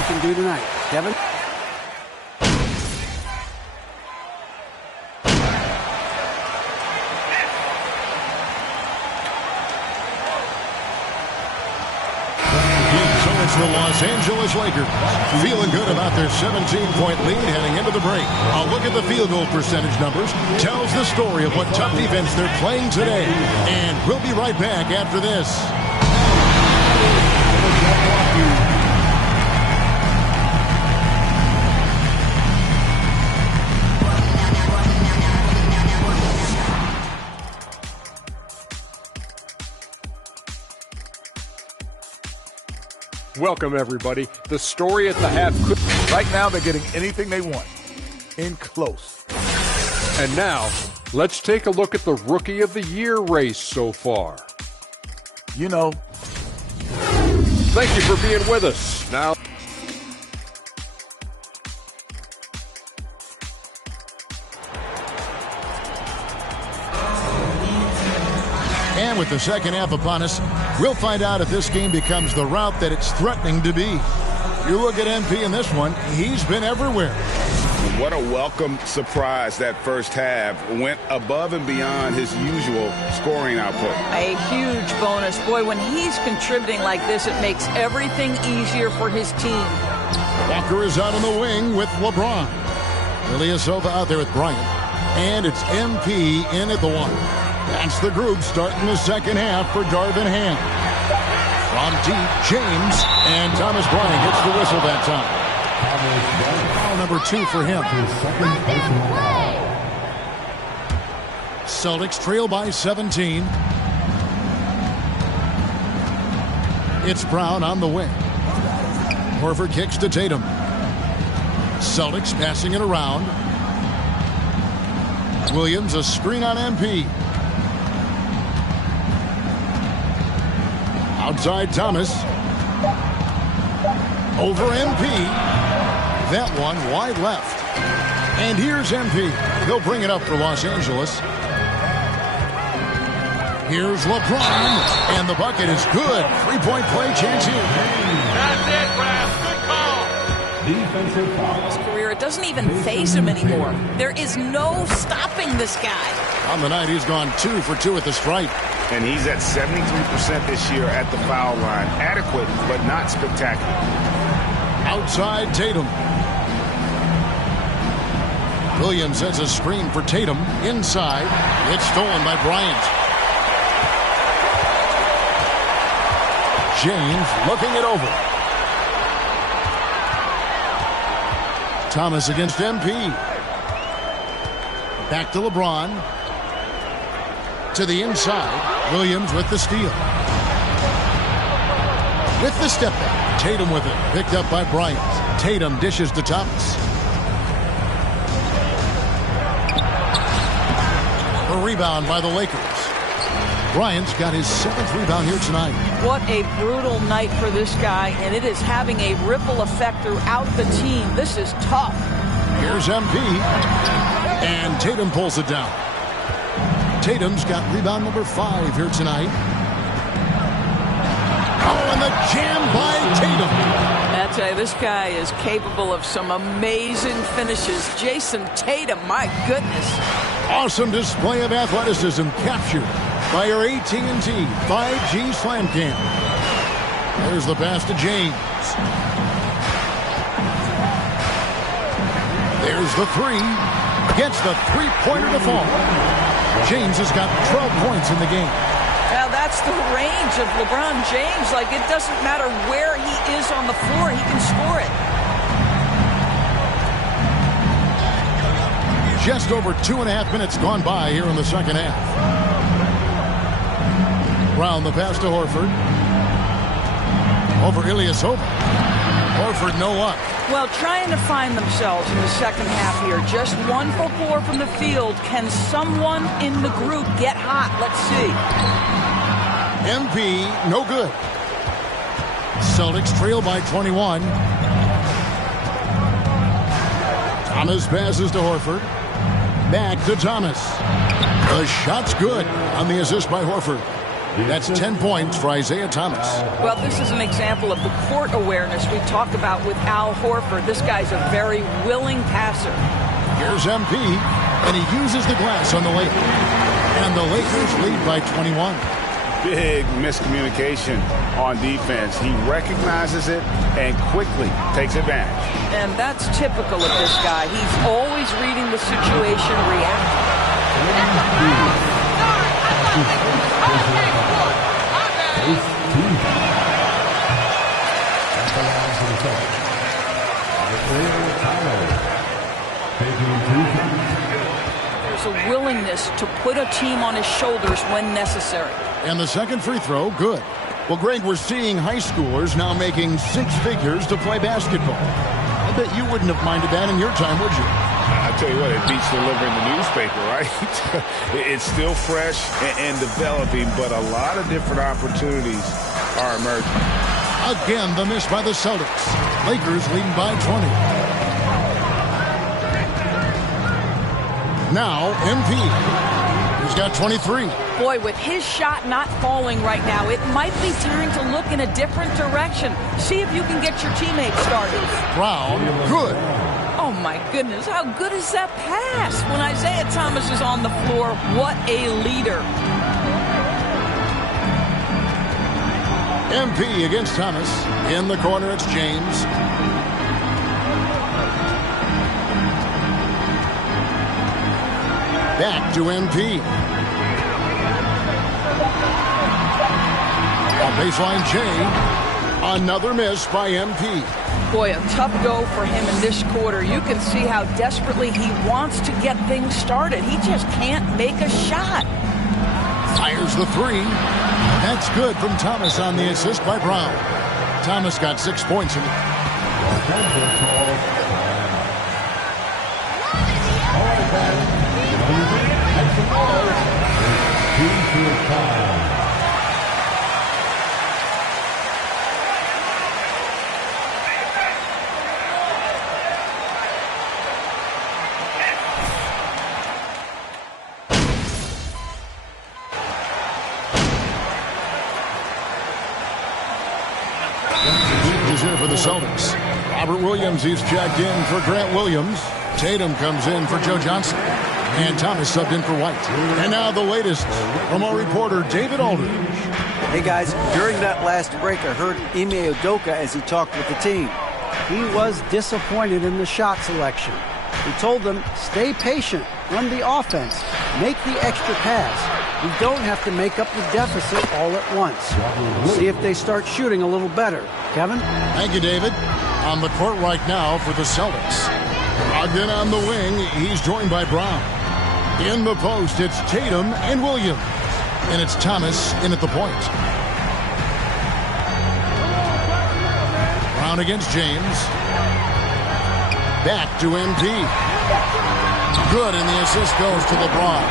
Can do tonight. Kevin? So it's the Los Angeles Lakers feeling good about their 17-point lead heading into the break. A look at the field goal percentage numbers tells the story of what tough defense they're playing today. And we'll be right back after this. Welcome, everybody. The story at the half. Right now, they're getting anything they want. In close. And now, let's take a look at the Rookie of the Year race so far. You know. Thank you for being with us. Now. And with the second half upon us, we'll find out if this game becomes the route that it's threatening to be. You look at MP in this one, he's been everywhere. What a welcome surprise that first half. Went above and beyond his usual scoring output. A huge bonus. Boy, when he's contributing like this, it makes everything easier for his team. Walker is out on the wing with LeBron. Ilyasova out there with Bryant. And it's MP in at the one. That's the group starting the second half for Darvin Ham. From deep, James, and Thomas Bryant gets the whistle that time. Foul number 2 for him. Celtics trail by 17. It's Brown on the wing. Horford kicks to Tatum. Celtics passing it around. Williams, a screen on MP. Outside Thomas. Over MP. That one wide left. And here's MP. They'll bring it up for Los Angeles. Here's LeBron. And the bucket is good. 3-point play chance here. That's it, Brass. Good call. Defensive foul. His career, it doesn't even faze him anymore. There is no stopping this guy. On the night, he's gone 2 for 2 at the stripe. And he's at 73% this year at the foul line. Adequate, but not spectacular. Outside Tatum. Williams sets a screen for Tatum. Inside. It's stolen by Bryant. James looking it over. Thomas against MP. Back to LeBron. To the inside. Williams with the steal. With the step back. Tatum with it. Picked up by Bryant. Tatum dishes to Thomas. A rebound by the Lakers. Bryant's got his 7th rebound here tonight. What a brutal night for this guy, and it is having a ripple effect throughout the team. This is tough. Here's MP. And Tatum pulls it down. Tatum's got rebound number 5 here tonight. Oh, and the jam by Tatum. I tell you, this guy is capable of some amazing finishes. Jason Tatum, my goodness. Awesome display of athleticism captured by your AT&T 5G Slam Cam. There's the pass to James. There's the 3. Gets the 3-pointer to fall. James has got 12 points in the game. Now that's the range of LeBron James. Like, it doesn't matter where he is on the floor, he can score it. Just over 2.5 minutes gone by here in the second half. Brown the pass to Horford. Over Ilyasova. Horford no luck. Well, trying to find themselves in the second half here. Just 1 for 4 from the field. Can someone in the group get hot? Let's see. MP, no good. Celtics trail by 21. Thomas passes to Horford. Back to Thomas. The shot's good on the assist by Horford. That's 10 points for Isaiah Thomas. Well, this is an example of the court awareness we talked about with Al Horford. This guy's a very willing passer. Here's MP, and he uses the glass on the Lakers. And the Lakers lead by 21. Big miscommunication on defense. He recognizes it and quickly takes advantage. And that's typical of this guy. He's always reading the situation, reacting. There's a willingness to put a team on his shoulders when necessary. And the second free throw, good. Well, Greg, we're seeing high schoolers now making 6 figures to play basketball. I bet you wouldn't have minded that in your time, would you? I tell you what, it beats delivering the newspaper, right? It's still fresh and developing, but a lot of different opportunities are emerging. Again, the miss by the Celtics. Lakers leading by 20. Now, MP is got 23. Boy, with his shot not falling right now, it might be time to look in a different direction. See if you can get your teammates started. Brown, good. Oh, my goodness. How good is that pass? When Isaiah Thomas is on the floor, what a leader. MP against Thomas. In the corner, it's James. Back to MP. On baseline, Jay. Another miss by MP. Boy, a tough go for him in this quarter. You can see how desperately he wants to get things started. He just can't make a shot. Fires the three. That's good from Thomas on the assist by Brown. Thomas got 6 points in it. Here for the Celtics. Robert Williams, he's checked in for Grant Williams. Tatum comes in for Joe Johnson. And Thomas subbed in for White. And now the latest from our reporter, David Aldridge. Hey, guys, during that last break, I heard Ime Udoka as he talked with the team. He was disappointed in the shot selection. He told them, stay patient, run the offense, make the extra pass. We don't have to make up the deficit all at once. We'll see if they start shooting a little better. Kevin? Thank you, David. On the court right now for the Celtics. Ogden on the wing, he's joined by Brown. In the post, it's Tatum and Williams. And it's Thomas in at the point. Brown against James. Back to MP. Good, and the assist goes to LeBron.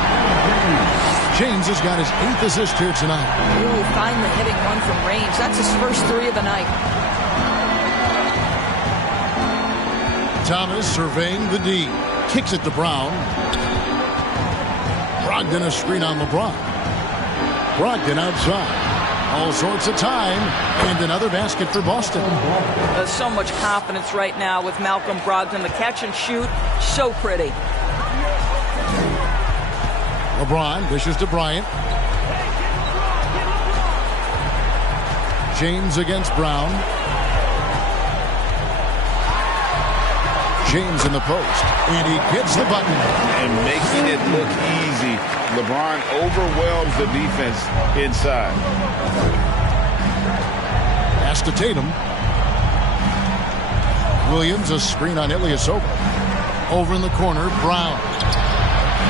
James has got his 8th assist here tonight. Ooh, finally hitting one from range. That's his first 3 of the night. Thomas surveying the D. Kicks it to Brown. Brogdon a screen on LeBron. Brogdon outside. All sorts of time. And another basket for Boston. There's so much confidence right now with Malcolm Brogdon. The catch and shoot, so pretty. LeBron dishes to Bryant. James against Brown. James in the post. And he hits the button. And making it look easy. LeBron overwhelms the defense inside. Pass to Tatum. Williams, a screen on Ilyasova. Over in the corner, Brown.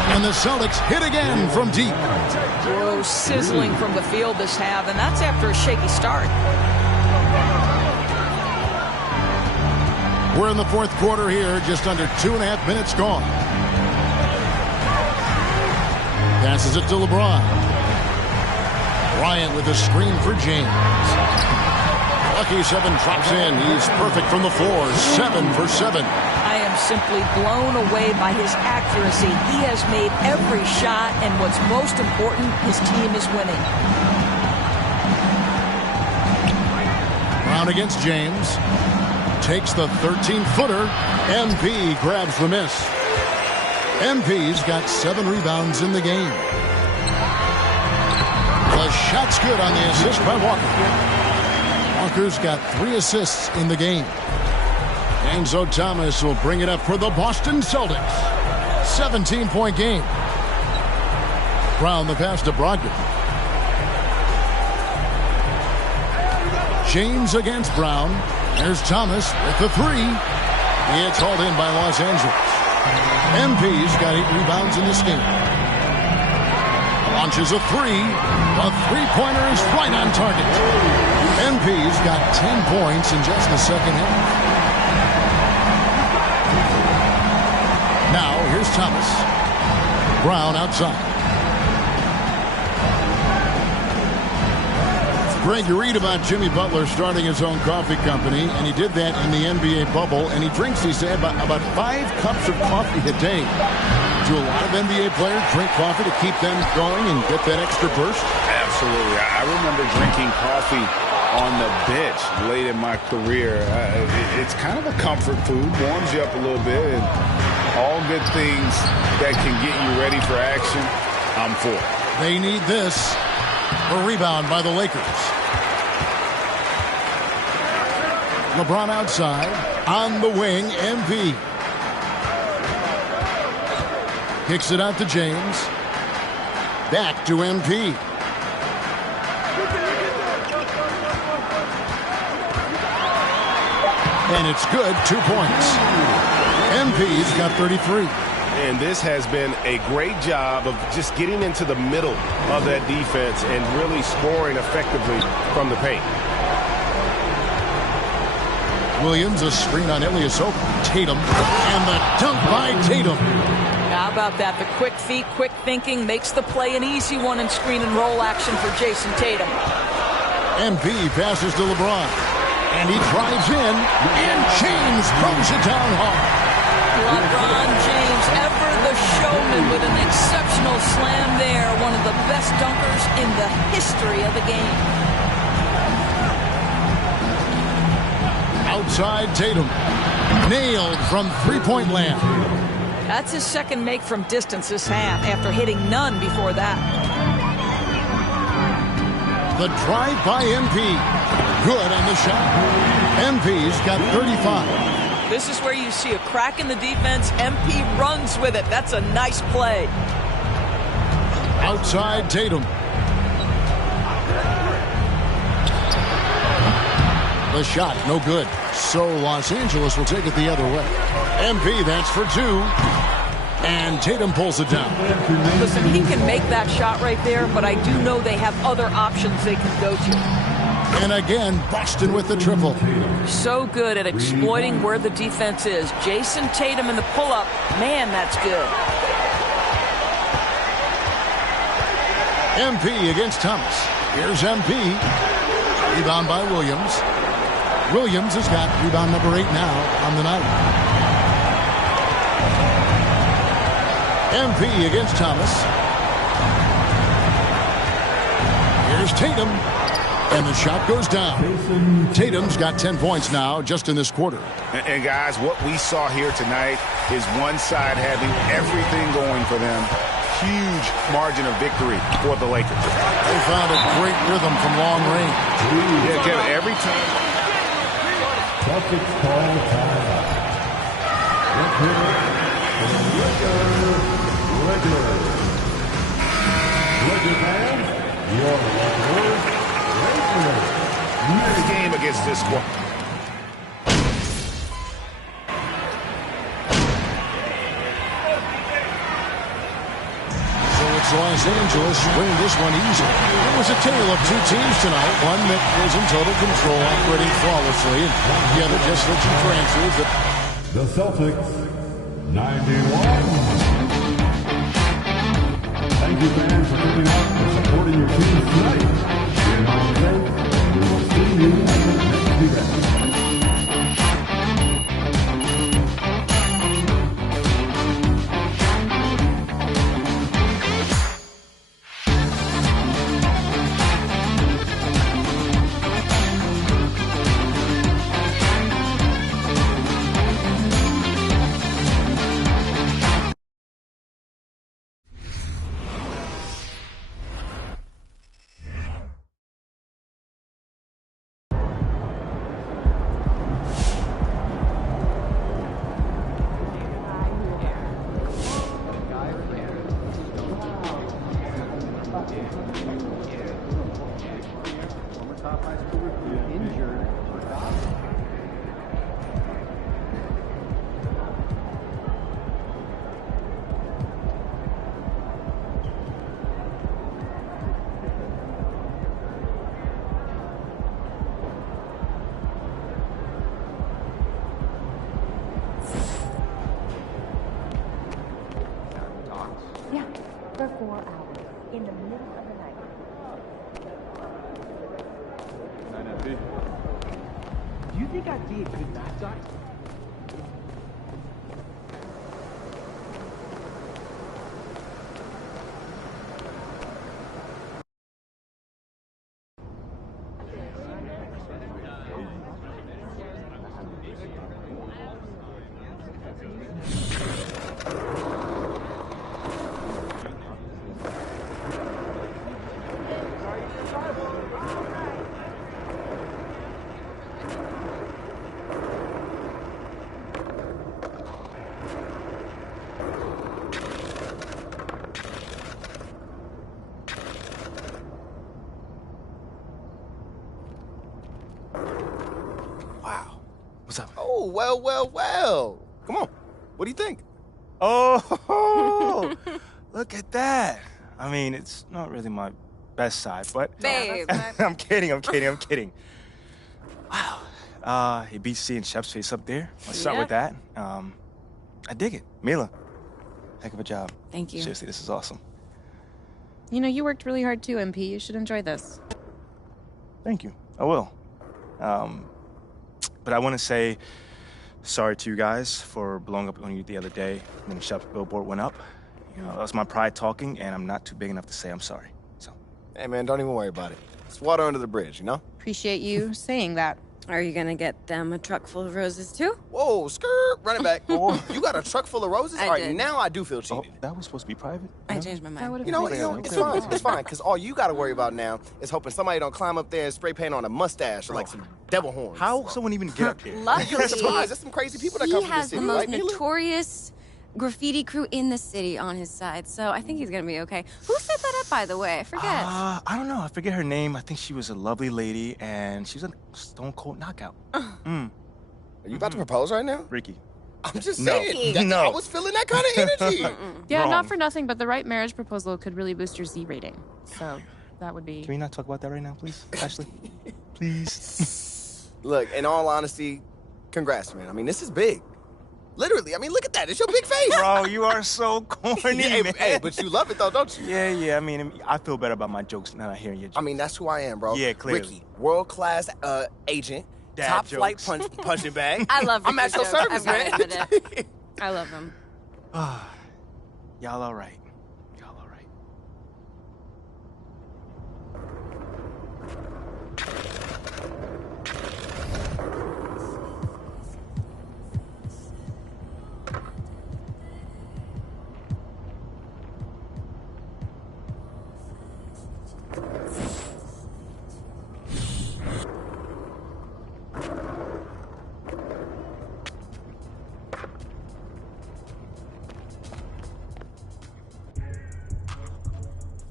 And the Celtics hit again from deep. Whoa, sizzling from the field this half, and that's after a shaky start. We're in the fourth quarter here, just under 2.5 minutes gone. Passes it to LeBron. Bryant with a screen for James. Lucky 7 drops in. He's perfect from the floor. 7 for 7. I am simply blown away by his accuracy. He has made every shot, and what's most important, his team is winning. Brown against James. Takes the 13-footer. MP grabs the miss. MP's got 7 rebounds in the game. The shot's good on the assist by Walker. Walker's got 3 assists in the game. Enzo Thomas will bring it up for the Boston Celtics. 17-point game. Brown the pass to Brogdon. James against Brown. There's Thomas with the 3. It's hauled in by Los Angeles. MP's got 8 rebounds in this game. Launches a 3. A three-pointer is right on target. MP's got 10 points in just the second half. Now, here's Thomas. Brown outside. Greg, you read about Jimmy Butler starting his own coffee company, and he did that in the NBA bubble, and he drinks, he said, about 5 cups of coffee a day. Do a lot of NBA players drink coffee to keep them going and get that extra burst? Absolutely. I remember drinking coffee on the bench late in my career. It's kind of a comfort food, warms you up a little bit, and all good things that can get you ready for action, I'm for. They need this. A rebound by the Lakers. LeBron outside. On the wing, MP. Kicks it out to James. Back to MP. And it's good. 2 points. MP's got 33. And this has been a great job of just getting into the middle of that defense and really scoring effectively from the paint. Williams, a screen on Ilyasova. Tatum, and the dunk by Tatum. How about that? The quick feet, quick thinking makes the play an easy one in screen and roll action for Jason Tatum. MP passes to LeBron, and he drives in, and James throws it down hard. LeBron James, ever the showman with an exceptional slam there. One of the best dunkers in the history of the game. Outside Tatum. Nailed from three-point land. That's his second make from distance this half after hitting none before that. The drive by MP. Good on the shot. MP's got 35. This is where you see a crack in the defense. MP runs with it. That's a nice play. Outside Tatum. The shot, no good. So Los Angeles will take it the other way. MP, that's for two. And Tatum pulls it down. Listen, he can make that shot right there, but I do know they have other options they can go to. And again, Boston with the triple. So good at exploiting where the defense is. Jason Tatum in the pull-up. Man, that's good. MP against Thomas. Here's MP. Rebound by Williams. Williams has got rebound number 8 now on the night. MP against Thomas. Here's Tatum. And the shot goes down. Tatum's got 10 points now just in this quarter. And guys, what we saw here tonight is one side having everything going for them. Huge margin of victory for the Lakers. They found a great rhythm from long range. Yeah, Kevin, every time. Celtics call timeout. Laker fans, your Lakers. This game against this squad. So it's Los Angeles winning this one easy. It was a tale of two teams tonight. One that was in total control, operating flawlessly, and the other just switching transfers. The Celtics, 91. Thank you, fans, for coming out and supporting your teams tonight. In my faith, we will see you at the next event. For 4 hours in the middle of the night. Do you think I'd be a good mascot? What's up? Oh, well. Come on. What do you think? Oh, look at that. I mean, it's not really my best side, but... Babe. I'm kidding. Wow. He beats seeing Shep's face up there. Let's start with that. I dig it. Mila, heck of a job. Thank you. Seriously, this is awesome. You know, you worked really hard too, MP. You should enjoy this. Thank you. I will. But I want to say sorry to you guys for blowing up on you the other day when Shep's billboard went up. You know, that was my pride talking, and I'm not too big enough to say I'm sorry. So. Hey, man, don't even worry about it. It's water under the bridge, you know? Appreciate you saying that. Are you gonna get them a truck full of roses too? Whoa, skirt, run it back. You got a truck full of roses? I All right, did. now I do feel cheated. That was supposed to be private? I changed my mind. You know what? It's fine, because all you got to worry about now is hoping somebody don't climb up there and spray paint on a mustache or like some devil horns. How will someone even get up here? Luckily, You're surprised. There's some crazy people that come he from this has the city, most right, Mila? notorious graffiti crew in the city on his side, so I think he's gonna be okay. Who set that up, by the way? I forget. I don't know. I forget her name. I think she was a lovely lady, and she was a stone cold knockout. Are you about to propose right now? Ricky. I'm just No. saying. No. I was feeling that kind of energy. Yeah, Wrong. not for nothing, but the right marriage proposal could really boost your Z rating. So that would be... Can we not talk about that right now, please? Ashley? Please? Look, in all honesty, congrats, man. I mean, this is big. Literally, I mean, look at that. It's your big face. Bro, you are so corny, hey, man. hey, but you love it, though, don't you? Yeah. I mean, I feel better about my jokes now hearing your jokes. I mean, that's who I am, bro. Yeah, clearly. Ricky, world-class agent, Dad top jokes. flight punching bag. I love I'm at Ricky's your jokes. service, I've gotta man. admit it. I love him. Y'all all right.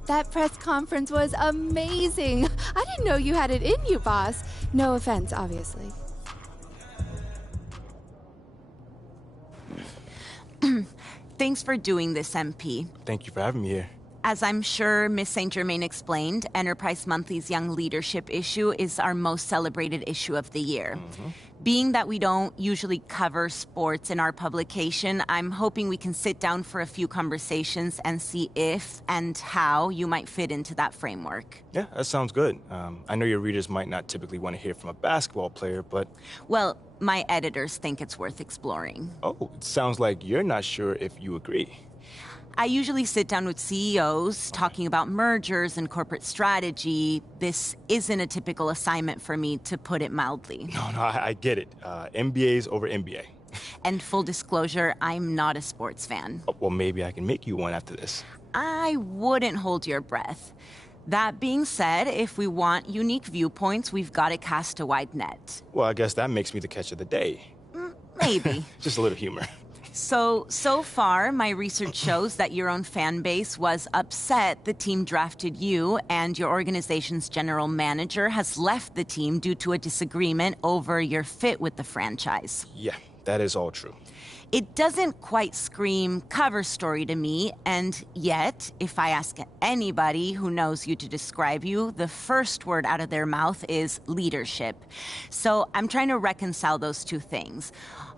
That press conference was amazing. I didn't know you had it in you, boss. No offense, obviously. Thanks for doing this, MP. Thank you for having me here. As I'm sure Miss St. Germain explained, Enterprise Monthly's Young Leadership issue is our most celebrated issue of the year. Being that we don't usually cover sports in our publication, I'm hoping we can sit down for a few conversations and see if and how you might fit into that framework. Yeah, that sounds good. I know your readers might not typically want to hear from a basketball player, but... Well, my editors think it's worth exploring. Oh, it sounds like you're not sure if you agree. I usually sit down with CEOs talking about mergers and corporate strategy. This isn't a typical assignment for me, to put it mildly. No, I get it. MBA's over MBA. And full disclosure, I'm not a sports fan. Oh, well, maybe I can make you one after this. I wouldn't hold your breath. That being said, if we want unique viewpoints, we've got to cast a wide net. Well, I guess that makes me the catch of the day. Maybe. Just a little humor. So far, my research shows that your own fan base was upset the team drafted you, and your organization's general manager has left the team due to a disagreement over your fit with the franchise. Yeah, that is all true. It doesn't quite scream cover story to me, and yet, if I ask anybody who knows you to describe you, the first word out of their mouth is leadership. So I'm trying to reconcile those two things.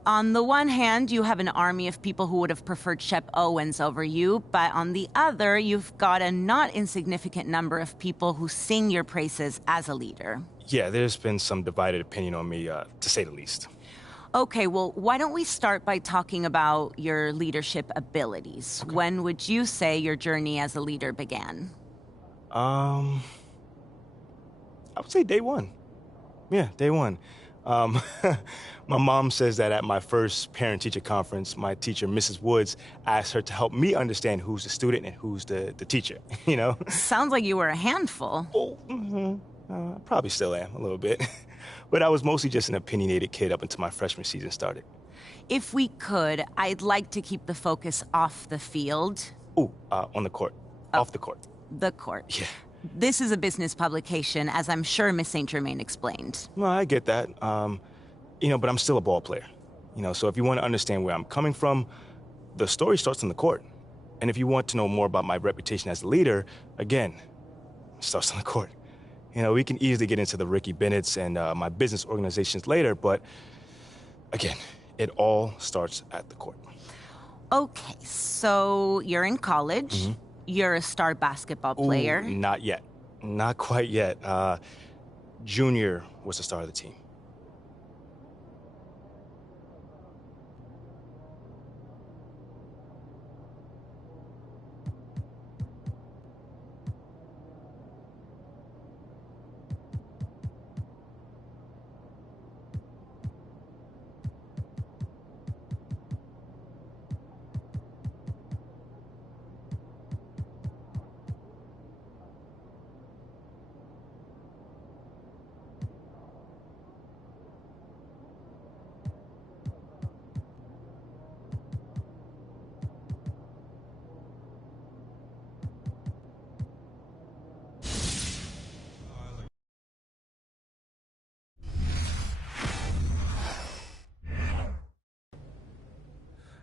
On the one hand, you have an army of people who would have preferred Shep Owens over you, but on the other, you've got a not insignificant number of people who sing your praises as a leader. Yeah, there's been some divided opinion on me, to say the least. Okay, well, why don't we start by talking about your leadership abilities? Okay. When would you say your journey as a leader began? I would say day one. Yeah, day one. My mom says that at my first parent-teacher conference, my teacher, Mrs. Woods, asked her to help me understand who's the student and who's the teacher, you know? Sounds like you were a handful. I probably still am, a little bit. But I was mostly just an opinionated kid up until my freshman season started. If we could, I'd like to keep the focus off the field. On the court. Off the court. The court. Yeah. This is a business publication, as I'm sure Miss St. Germain explained. Well, I get that. But I'm still a ball player. So if you want to understand where I'm coming from, the story starts on the court. And if you want to know more about my reputation as a leader, again, it starts on the court. We can easily get into the Ricky Bennett's and my business organizations later, but again, it all starts at the court. Okay, so you're in college. Mm-hmm. You're a star basketball player. Not yet. Not quite yet. Junior was the star of the team.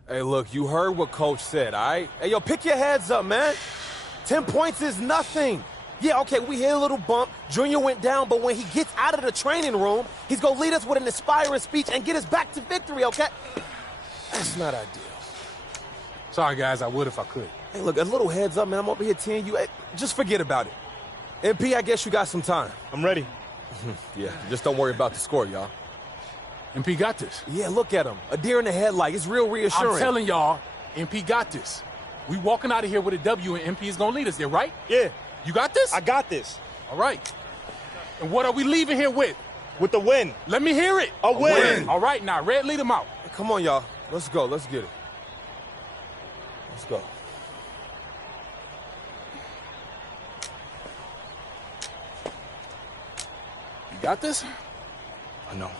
Hey, look, you heard what Coach said, all right? Hey, yo, pick your heads up, man. 10 points is nothing. Yeah, okay, we hit a little bump. Junior went down, but when he gets out of the training room, he's going to lead us with an inspiring speech and get us back to victory, okay? That's not ideal. Sorry, guys, I would if I could. Hey, look, a little heads up, man. I'm over here teeing you. Hey, just forget about it. MP, I guess you got some time. I'm ready. Yeah, just don't worry about the score, y'all. MP got this. Yeah, look at him. A deer in the headlight. It's real reassuring. I'm telling y'all, MP got this. We walking out of here with a W, and MP is going to lead us there, right? Yeah. You got this? I got this. All right. And what are we leaving here with? With the win. Let me hear it. A win. All right, now, Red, lead them out. Hey, come on, y'all. Let's go. Let's get it. Let's go. You got this? I know.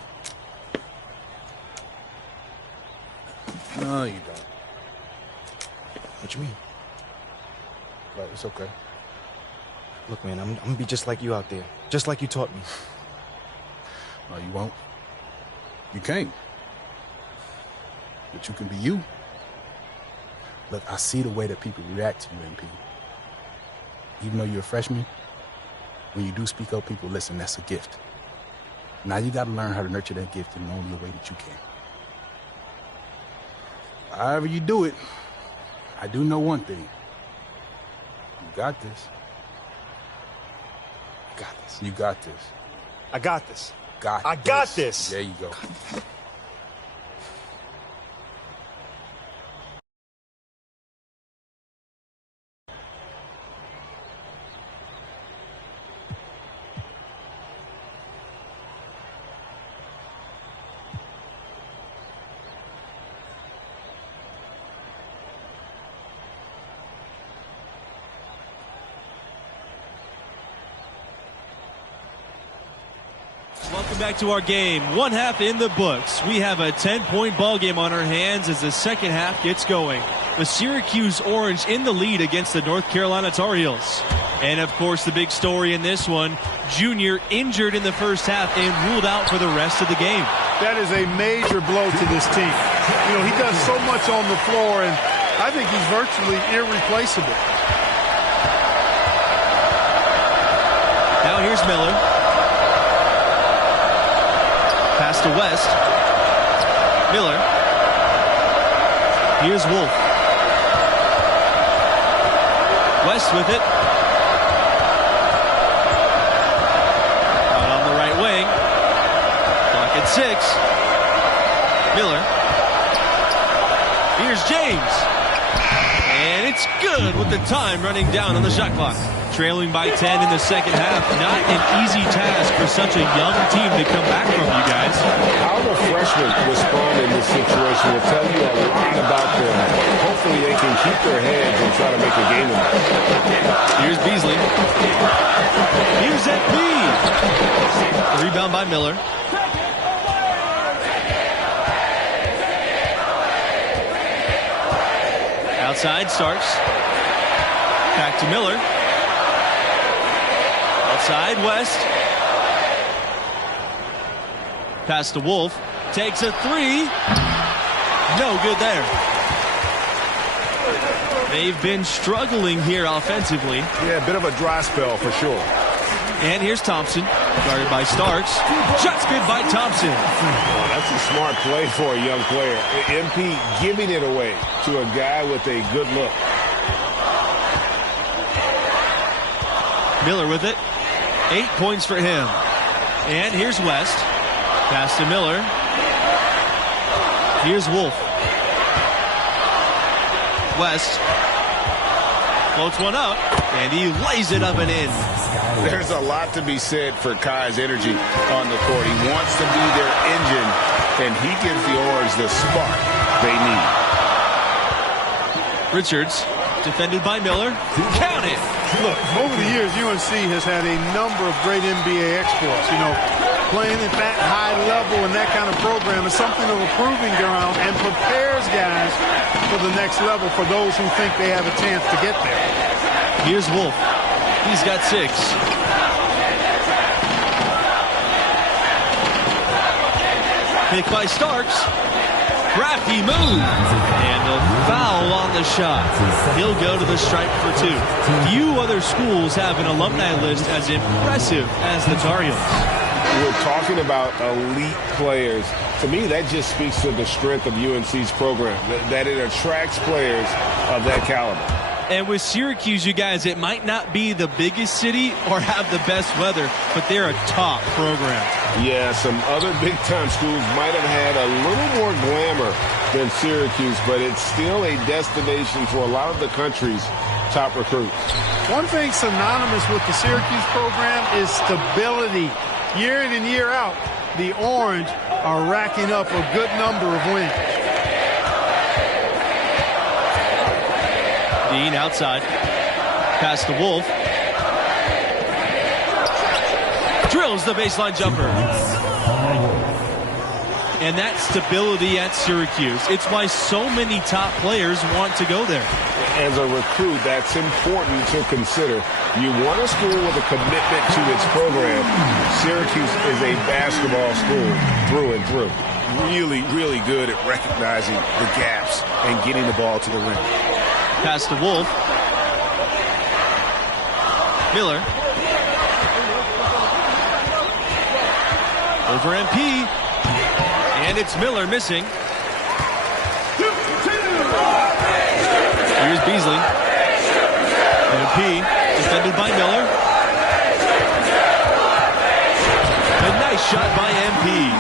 No, you don't. What you mean? Right, it's okay. Look, man, I'm gonna be just like you out there. Just like you taught me. No, you won't. You can't. But you can be you. Look, I see the way that people react to you, MP. Even though you're a freshman, when you do speak up, people listen. That's a gift. Now you gotta learn how to nurture that gift in the only way that you can. However you do it, I do know one thing. You got this. I got this. You got this. I got this. I got this. There you go. Welcome back to our game. One half in the books. We have a 10-point ball game on our hands as the second half gets going. The Syracuse Orange in the lead against the North Carolina Tar Heels. And, of course, the big story in this one, Junior injured in the first half and ruled out for the rest of the game. That is a major blow to this team. He does so much on the floor, and I think he's virtually irreplaceable. Now here's Miller. Pass to West. Miller. Here's Wolf. West with it. Out on the right wing. Clock at 6. Miller. Here's James. And It's good with the time running down on the shot clock. Trailing by 10 in the second half. Not an easy task for such a young team to come back from, you guys. How the freshmen respond in this situation will tell you a lot about them. Hopefully they can keep their heads and try to make a game of it. Here's Beasley. Here's MP. The rebound by Miller. Outside Starks. Back to Miller. Outside West. Pass to Wolf. Takes a three. No good there. They've been struggling here offensively. Yeah, a bit of a dry spell for sure. And here's Thompson, guarded by Starks. Shot's good by Thompson. Oh, that's a smart play for a young player. MP giving it away to a guy with a good look. Miller with it. 8 points for him. And here's West. Pass to Miller. Here's Wolf. West floats one up, and he lays it up and in. There's a lot to be said for Kai's energy on the court. He wants to be their engine, and he gives the Orange the spark they need. Richards, defended by Miller. Count it! Look, over the years, UNC has had a number of great NBA exports. You know, playing at that high level and that kind of program is something of a proving ground and prepares guys for the next level for those who think they have a chance to get there. Here's Wolf. He's got 6. Pick by Starks. Crafty move. And a foul on the shot. He'll go to the stripe for 2. Few other schools have an alumni list as impressive as the Tar Heels. We're talking about elite players. To me, that just speaks to the strength of UNC's program, that it attracts players of that caliber. And with Syracuse, you guys, it might not be the biggest city or have the best weather, but they're a top program. Yeah, some other big-time schools might have had a little more glamour than Syracuse, but it's still a destination for a lot of the country's top recruits. One thing synonymous with the Syracuse program is stability. Year in and year out, the Orange are racking up a good number of wins. Dean outside. Pass to Wolf. Drills the baseline jumper. And that stability at Syracuse, it's why so many top players want to go there. As a recruit, that's important to consider. You want a school with a commitment to its program. Syracuse is a basketball school through and through. Really, really good at recognizing the gaps and getting the ball to the rim. Pass to Wolf. Miller. Over MP. And it's Miller missing. Here's Beasley. MP defended by Miller. A nice shot by MP.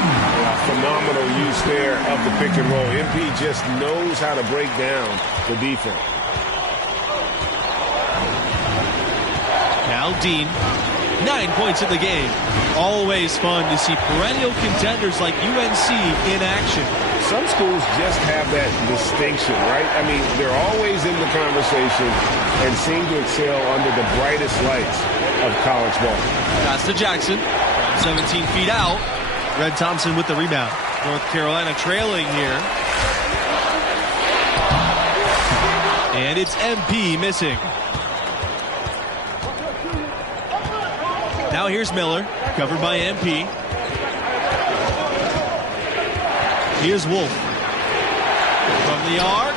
Phenomenal use there of the pick and roll. MP just knows how to break down the defense. Now Dean, 9 points in the game. Always fun to see perennial contenders like UNC in action. Some schools just have that distinction, right? I mean, they're always in the conversation and seem to excel under the brightest lights of college ball. Pass to Jackson, 17 feet out. Red Thompson with the rebound. North Carolina trailing here. And it's MP missing. Now here's Miller, covered by MP. Here's Wolf. From the arc.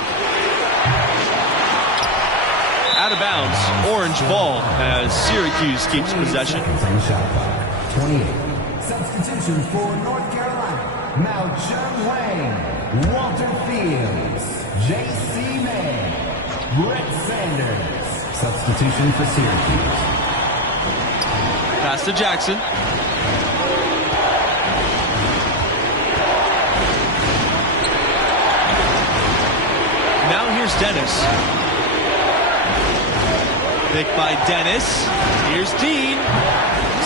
Out of bounds. Orange ball as Syracuse keeps possession. 28. Substitution for North Carolina. Mao Chun Wang. Walter Fields. J.C. May. Brett Sanders. Substitution for Syracuse. Pass to Jackson. Now here's Dennis. Picked by Dennis. Here's Dean.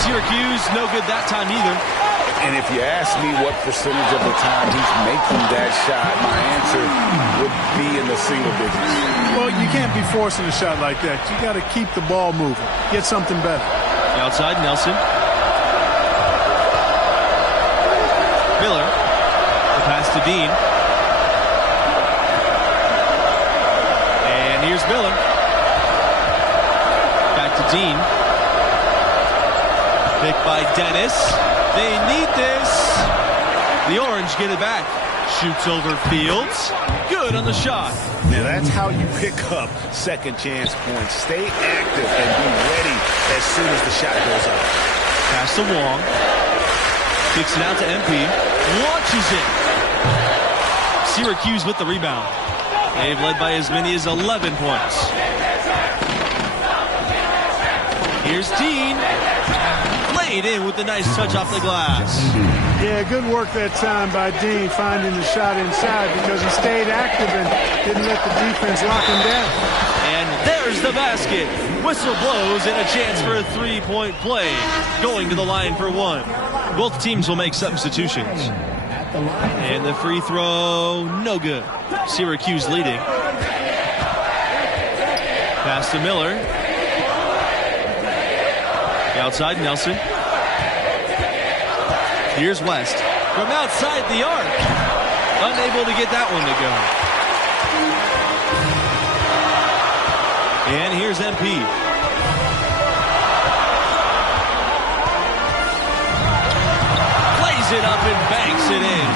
Syracuse, no good that time either. And if you ask me what percentage of the time he's making that shot, my answer would be in the single digits. Well, you can't be forcing a shot like that. You got to keep the ball moving. Get something better. Outside, Nelson. Miller. The pass to Dean. And here's Miller. Back to Dean. Picked by Dennis. They need this. The Orange get it back. Shoots over Fields. Good on the shot. Now that's how you pick up second chance points. Stay active and be ready as soon as the shot goes up. Pass to Wong. Kicks it out to MP. Launches it. Syracuse with the rebound. They've led by as many as 11 points. Here's Dean. Laid in with a nice touch off the glass. Yeah, good work that time by Dean finding the shot inside because he stayed active and didn't let the defense lock him down. And there's the basket. Whistle blows and a chance for a three-point play. Going to the line for one. Both teams will make substitutions. And the free throw, no good. Syracuse leading. Pass to Miller. Outside, Nelson. Here's West. From outside the arc. Unable to get that one to go. And here's MP. Plays it up and banks it in.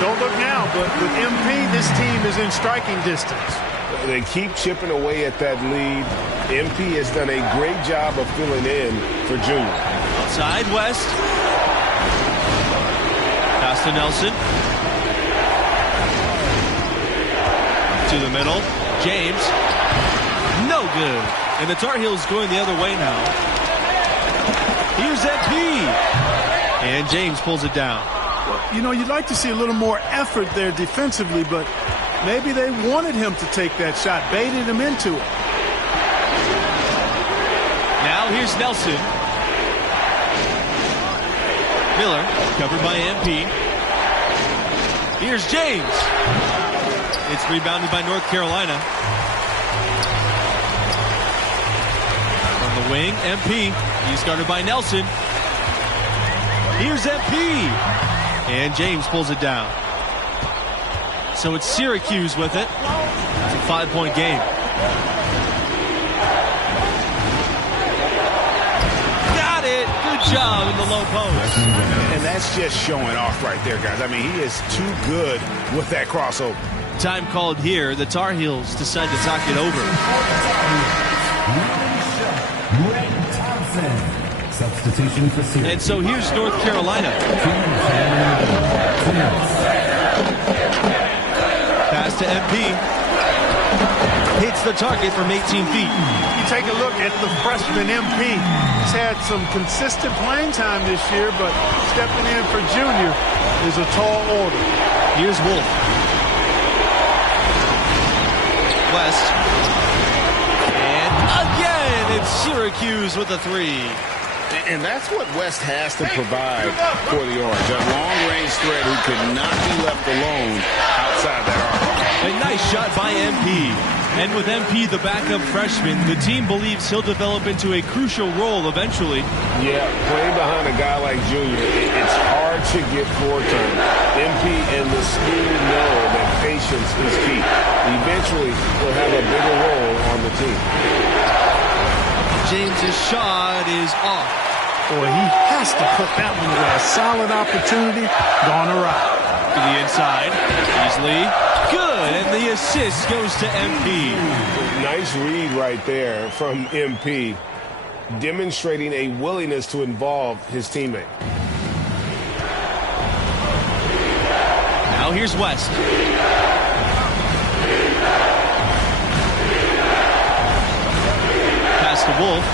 Don't look now, but with MP, this team is in striking distance. They keep chipping away at that lead. MP has done a great job of filling in for Junior. Outside, West. Pass to Nelson. To the middle. James. No good. And the Tar Heels going the other way now. Here's MP. And James pulls it down. You know, you'd like to see a little more effort there defensively, but maybe they wanted him to take that shot, baited him into it. Now here's Nelson. Miller, covered by MP. Here's James. It's rebounded by North Carolina. From the wing, MP. He's guarded by Nelson. Here's MP. And James pulls it down. So it's Syracuse with it. It's a 5-point game. Got it. Good job in the low post. And that's just showing off right there, guys. I mean, he is too good with that crossover. Time called here. The Tar Heels decide to talk it over. Substitution for Syracuse. And so here's North Carolina. Pass to MP. Hits the target from 18 feet. You take a look at the freshman MP. He's had some consistent playing time this year, but stepping in for Junior is a tall order. Here's Wolf. West. And again, it's Syracuse with a three. And that's what West has to provide for the Orange. A long-range threat who could not be left alone outside that arc. A nice shot by MP. And with MP, the backup freshman, the team believes he'll develop into a crucial role eventually. Yeah, playing behind a guy like Junior, it's hard to get floor time. MP and the school know that patience is key. Eventually, he'll have a bigger role on the team. James's shot is off. Boy, he has to put that one away. A solid opportunity, gone awry. To the inside, Beasley, good, and the assist goes to MP. Nice read right there from MP, demonstrating a willingness to involve his teammate. Now here's West. Pass to Wolf.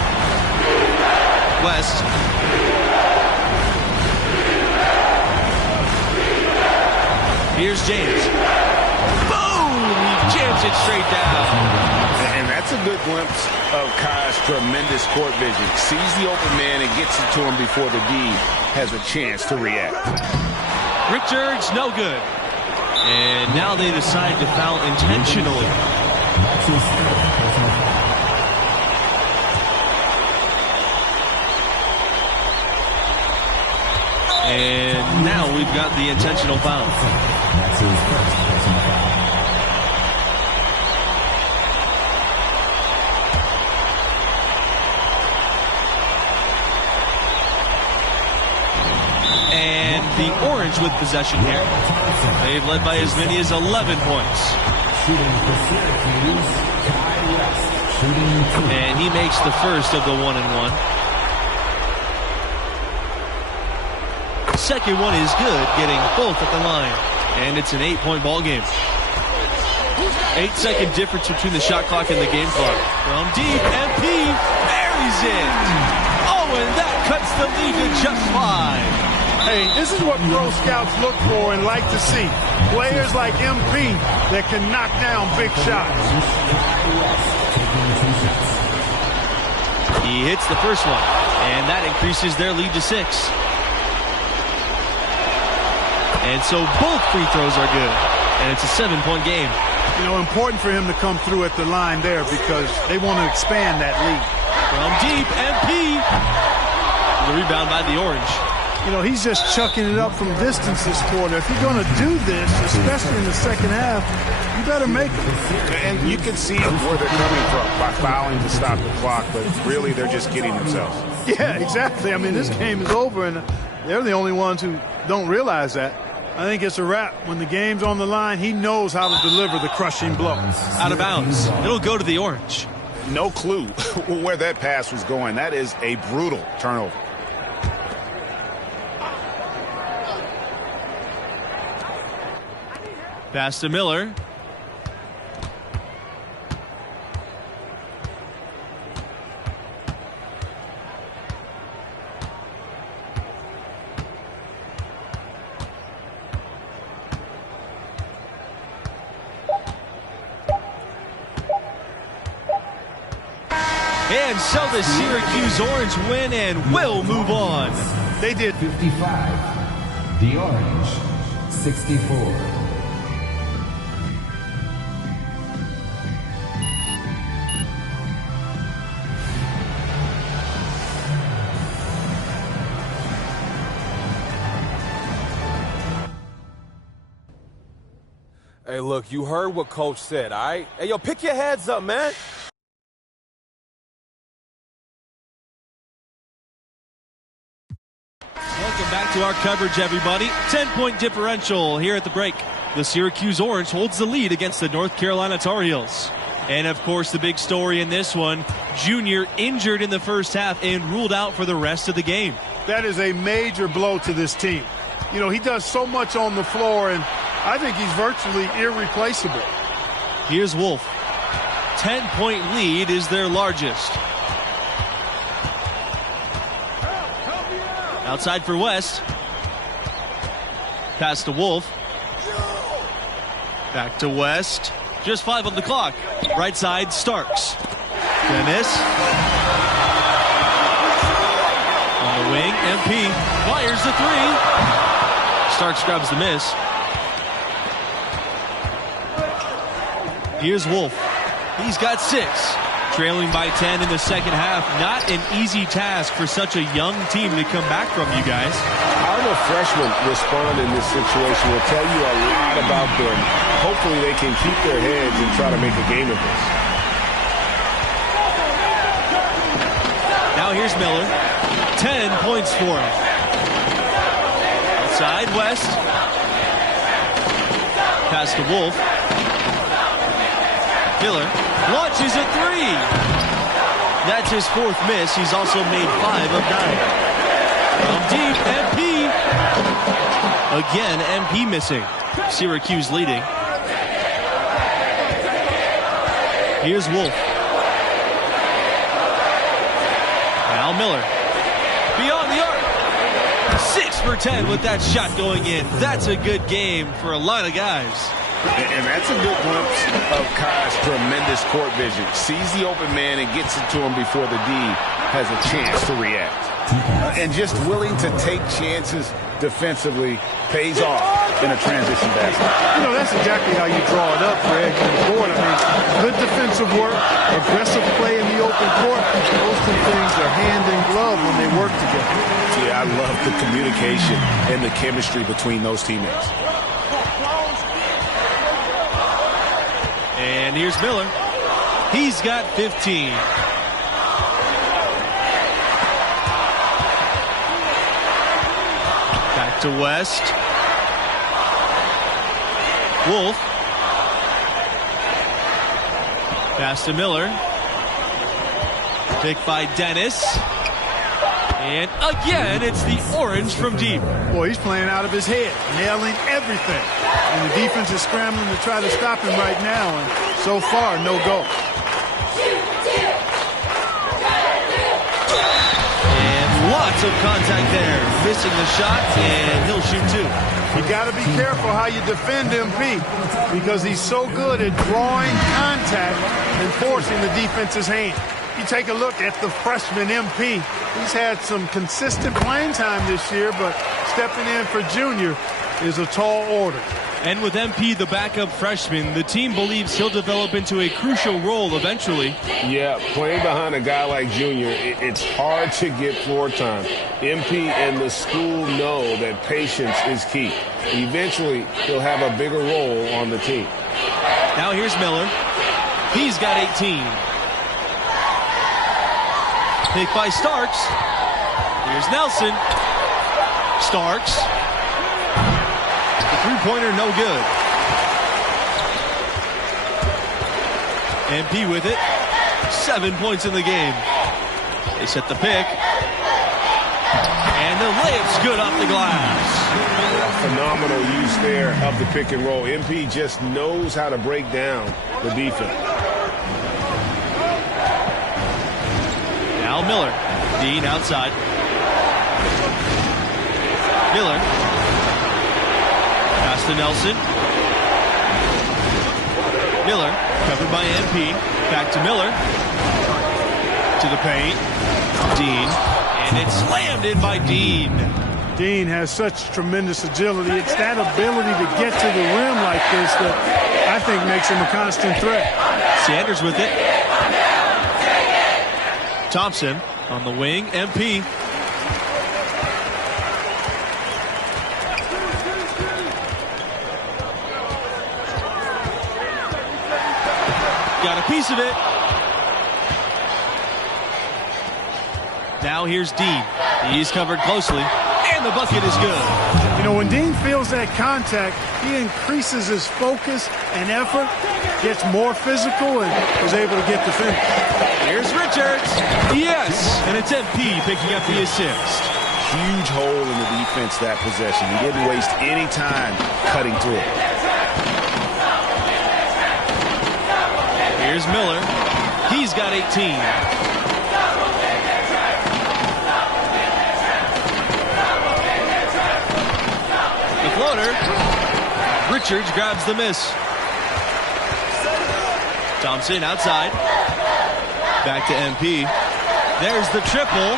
West. Here's James. Boom! He jams it straight down. And that's That's a good glimpse of Kai's tremendous court vision. Sees the open man and gets it to him before the D has a chance to react. Richards, no good. And now they decide to foul intentionally. And now we've got the intentional foul. That's his first personal foul. And the Orange with possession here. They've led by as many as 11 points. Shooting for Syracuse, Kai West. Shooting 2. And he makes the first of the 1-and-1. Second one is good, getting both at the line. And it's an 8-point ball game. 8-second difference between the shot clock and the game clock. From deep, MP buries it. Oh, and that cuts the lead to just 5. Hey, this is what pro scouts look for and like to see. Players like MP that can knock down big shots. He hits the first one, and that increases their lead to 6. And so both free throws are good, and it's a 7-point game. You know, important for him to come through at the line there because they want to expand that lead. From deep, MP. The rebound by the Orange. You know, he's just chucking it up from distance this quarter. If you're going to do this, especially in the second half, you better make it. And you can see where they're coming from by fouling to stop the clock, but really they're just kidding themselves. Yeah, exactly. I mean, this game is over, and they're the only ones who don't realize that. I think it's a wrap. When the game's on the line, he knows how to deliver the crushing blow. Out of bounds. It'll go to the Orange. No clue where that pass was going. That is a brutal turnover. Pass to Miller. And so the Syracuse Orange win and will move on. They did. 55. The Orange, 64. Hey, look, you heard what Coach said, all right? Hey, yo, pick your heads up, man. Welcome back to our coverage, everybody. 10-point differential here at the break. The Syracuse Orange holds the lead against the North Carolina Tar Heels. And, of course, the big story in this one, Junior injured in the first half and ruled out for the rest of the game. That is a major blow to this team. You know, he does so much on the floor, and I think he's virtually irreplaceable. Here's Wolf. 10-point lead is their largest. Outside for West. Pass to Wolf. Back to West. Just 5 on the clock. Right side, Starks. Dennis. On the wing, MP fires the 3. Starks grabs the miss. Here's Wolf. He's got 6. Trailing by 10 in the second half. Not an easy task for such a young team to come back from, you guys. How the freshmen respond in this situation will tell you a lot about them. Hopefully they can keep their heads and try to make a game of this. Now here's Miller. 10 points for him. Outside, West. Pass to Wolf. Miller launches a 3. That's his 4th miss. He's also made 5 of 9. From deep, MP. Again, MP missing. Syracuse leading. Here's Wolf. Now Miller. Beyond the arc. 6 for 10 with that shot going in. That's a good game for a lot of guys. And that's a good glimpse of Kai's tremendous court vision. Sees the open man and gets it to him before the D has a chance to react. And just willing to take chances defensively pays off in a transition basket. You know, that's exactly how you draw it up, Greg, on the board. I mean, good defensive work, aggressive play in the open court. Those two things are hand in glove when they work together. Yeah, I love the communication and the chemistry between those teammates. And here's Miller. He's got 15. Back to West. Wolf. Pass to Miller. Pick by Dennis. And again, it's the Orange from deep. Boy, he's playing out of his head, nailing everything. And the defense is scrambling to try to stop him right now. And so far, no go. And lots of contact there. Missing the shot, and he'll shoot two. You got to be careful how you defend MP because he's so good at drawing contact and forcing the defense's hand. You take a look at the freshman MP. He's had some consistent playing time this year, but stepping in for junior is a tall order. And with MP, the backup freshman, the team believes he'll develop into a crucial role eventually. Yeah, playing behind a guy like Junior, it's hard to get floor time. MP and the school know that patience is key. Eventually, he'll have a bigger role on the team. Now here's Miller. He's got 18. Pick by Starks. Here's Nelson. Starks. The three-pointer no good. MP with it. 7 points in the game. They set the pick. And the layup's good off the glass. Phenomenal use there of the pick and roll. MP just knows how to break down the defense. Now Miller. Dean outside. Miller. Pass to Nelson. Miller. Covered by MP. Back to Miller. To the paint. Dean. And it's slammed in by Dean. Dean has such tremendous agility. It's that ability to get to the rim like this that I think makes him a constant threat. Sanders with it. Thompson on the wing. MP. Got a piece of it. Now here's Dean. He's covered closely. And the bucket is good. You know, when Dean feels that contact, he increases his focus and effort, gets more physical, and is able to get the finish. Here's Richards. Yes. And it's MP picking up the assist. Huge hole in the defense that possession. He didn't waste any time cutting through it. Here's Miller. He's got 18. Floater. Richards grabs the miss. Thompson outside. Back to MP. There's the triple.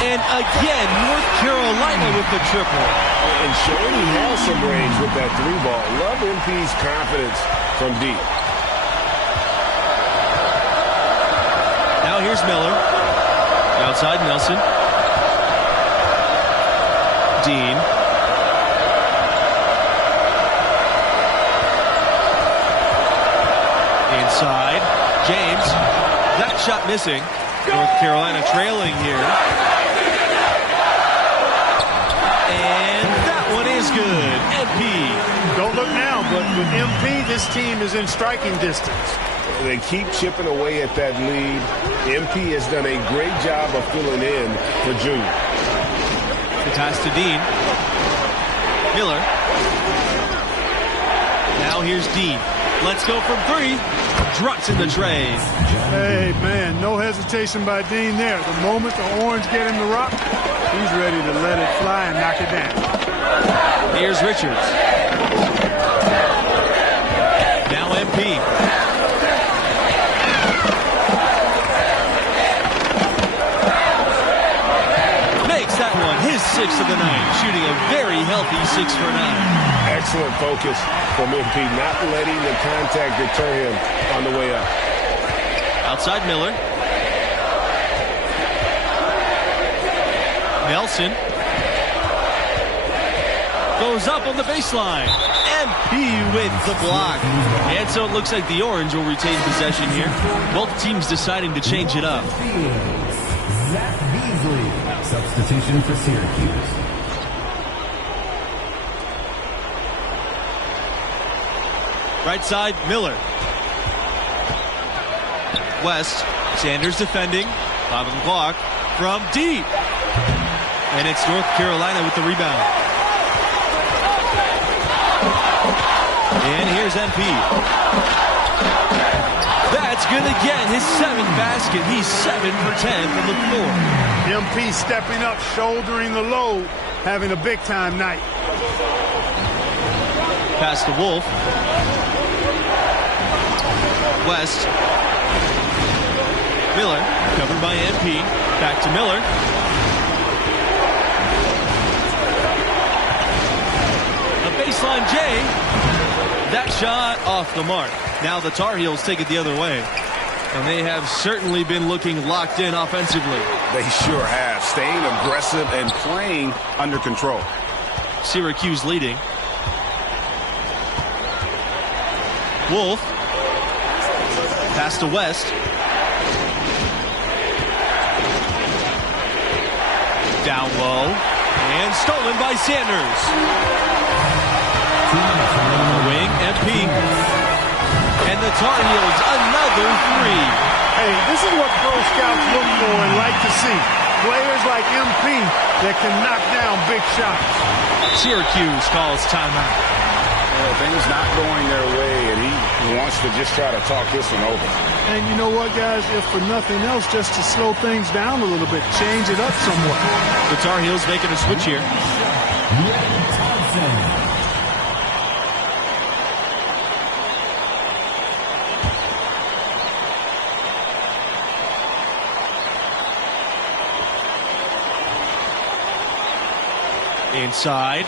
And again, North Carolina with the triple. And showing he has some range with that three ball. Love MP's confidence from deep. Now here's Miller. Outside Nelson. Dean. Inside, James. That shot missing. North Carolina trailing here. And that one is good. MP. Don't look now, but with MP, this team is in striking distance. They keep chipping away at that lead. MP has done a great job of filling in for Junior. The pass to Dean. Miller. Now here's Dean. Let's go from three. Drops in the tray. Hey, man, no hesitation by Dean there. The moment the Orange get him the rock, he's ready to let it fly and knock it down. Here's Richards. MP. Makes that one his 6th of the night, shooting a very healthy 6 for 9. Excellent focus from MP, not letting the contact deter him on the way up. Outside Miller. Nelson goes up on the baseline. MP with the block. And so it looks like the Orange will retain possession here. Both teams deciding to change it up. Zach Beasley, substitution for Syracuse. Right side, Miller. West, Sanders defending. 5 on the clock from deep. And it's North Carolina with the rebound. And here's MP. That's good again. His 7th basket. He's 7 for 10 from the floor. MP stepping up, shouldering the load, having a big-time night. Pass to Wolf. West. Miller, covered by MP. Back to Miller. The baseline J. That shot off the mark. Now the Tar Heels take it the other way. And they have certainly been looking locked in offensively. They sure have. Staying aggressive and playing under control. Syracuse leading. Wolf. Pass to West. Down low. And stolen by Sanders. Wing, MP. And the Tar Heels, another 3. Hey, this is what pro scouts look for and like to see. Players like MP that can knock down big shots. Syracuse calls timeout. Things not going their way, and he wants to just try to talk this one over. And you know what, guys? If for nothing else, just to slow things down a little bit, change it up somewhat. The Tar Heels making a switch here. Inside.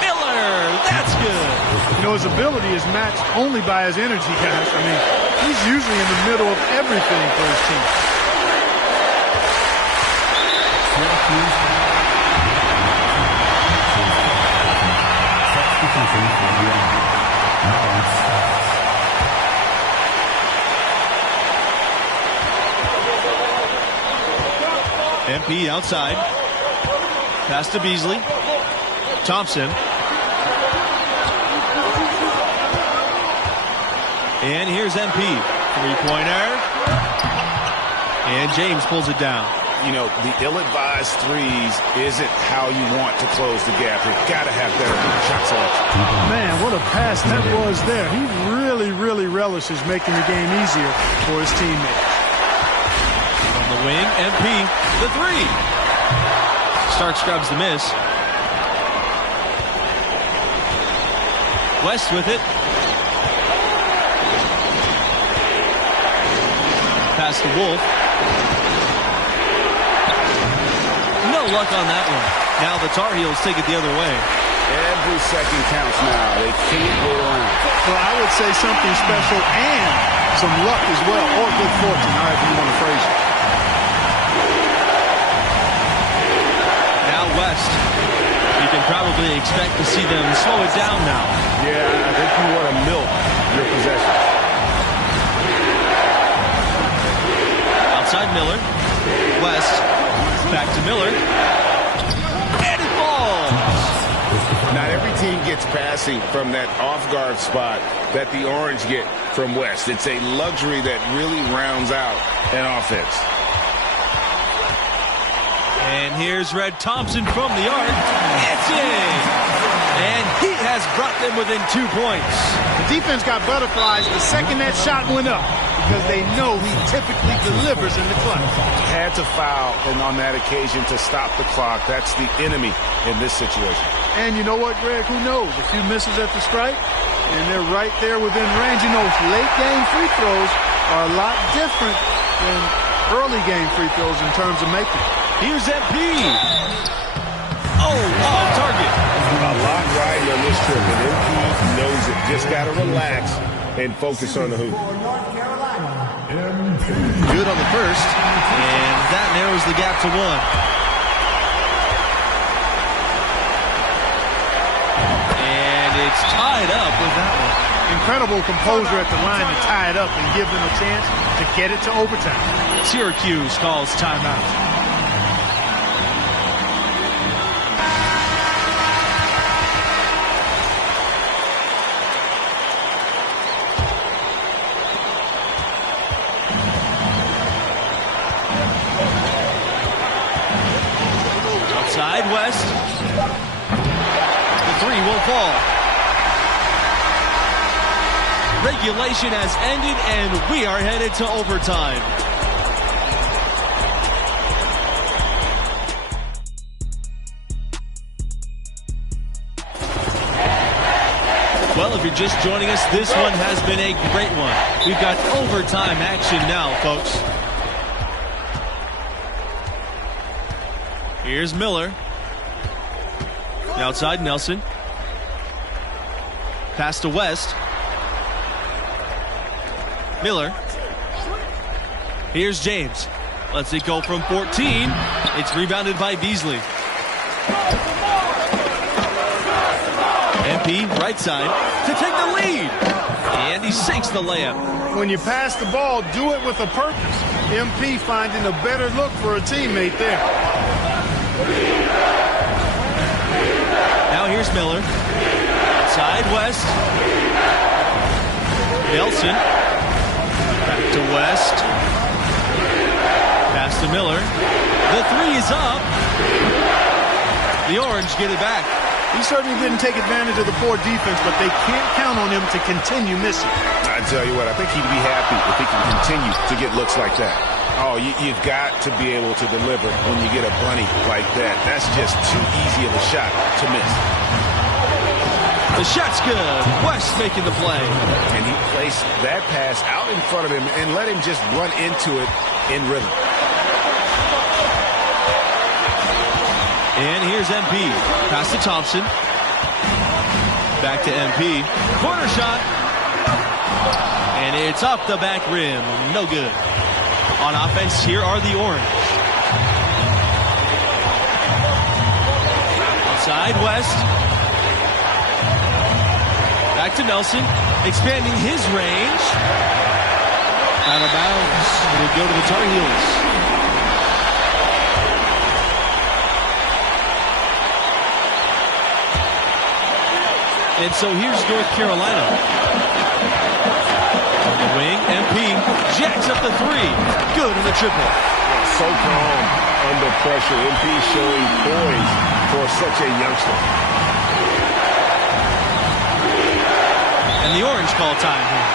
Miller, that's good. You know, his ability is matched only by his energy, guys. I mean, he's usually in the middle of everything for his team. MP outside. Pass to Beasley. Thompson. And here's MP. Three-pointer. And James pulls it down. You know, the ill-advised threes isn't how you want to close the gap. You've got to have better shot selection. Man, what a pass that was there. He really relishes making the game easier for his teammates. On the wing, MP, the 3. Stark scrubs the miss. West with it. Pass to Wolf. No luck on that one. Now the Tar Heels take it the other way. Every second counts now. They can't go around. Well, I would say something special and some luck as well, or good fortune, however you want to phrase it. West. You can probably expect to see them slow it down now. Yeah, I think you want to milk your possession. Outside Miller. West. Back to Miller. And it falls. Not every team gets passing from that off-guard spot that the Orange get from West. It's a luxury that really rounds out an offense. And here's Red Thompson from the arc. It's in! And he has brought them within 2 points. The defense got butterflies the second that shot went up because they know he typically delivers in the clutch. Had to foul and on that occasion to stop the clock. That's the enemy in this situation. And you know what, Greg? Who knows? A few misses at the stripe, and they're right there within range. You know, late game free throws are a lot different than early game free throws in terms of making. Here's MP. Oh, off target. A lot riding on this trip, and MP knows it. Just got to relax and focus on the hoop. Good on the first, and that narrows the gap to 1. And it's tied up with that one. Incredible composure at the line to tie it up and give them a chance to get it to overtime. Syracuse calls timeout. West. The 3 will fall. Regulation has ended, and we are headed to overtime. Well, if you're just joining us, this one has been a great one. We've got overtime action now, folks. Here's Miller. Outside, Nelson. Pass to West. Miller. Here's James. Lets it go from 14. It's rebounded by Beasley. MP, right side, to take the lead. And he sinks the layup. When you pass the ball, do it with a purpose. MP finding a better look for a teammate there. Now here's Miller. Outside, West. Nelson. Back to West. Pass to Miller. The 3 is up. The Orange get it back. He certainly didn't take advantage of the poor defense, but they can't count on him to continue missing. I tell you what, I think he'd be happy if he can continue to get looks like that. Oh, you've got to be able to deliver when you get a bunny like that. That's just too easy of a shot to miss. The shot's good. West making the play. And he placed that pass out in front of him and let him just run into it in rhythm. And here's MP. Pass to Thompson. Back to MP. Corner shot. And it's off the back rim. No good. On offense, here are the Orange. Outside, West. Back to Nelson. Expanding his range. Out of bounds. It'll go to the Tar Heels. And so here's North Carolina. On the wing, MP jacks up the 3. Good in the triple. So calm under pressure. MP showing poise for such a youngster. And the Orange call time here.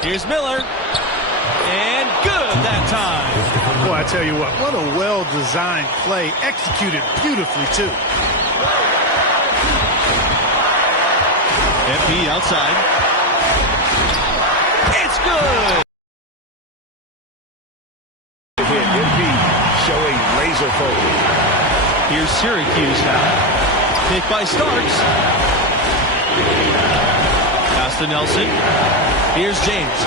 Here's Miller. And good that time. Boy, I tell you what a well-designed play. Executed beautifully, too. MP outside. It's good. MP showing laser focus. Here's Syracuse now. Hit by Starks. Pass to Nelson. Here's James.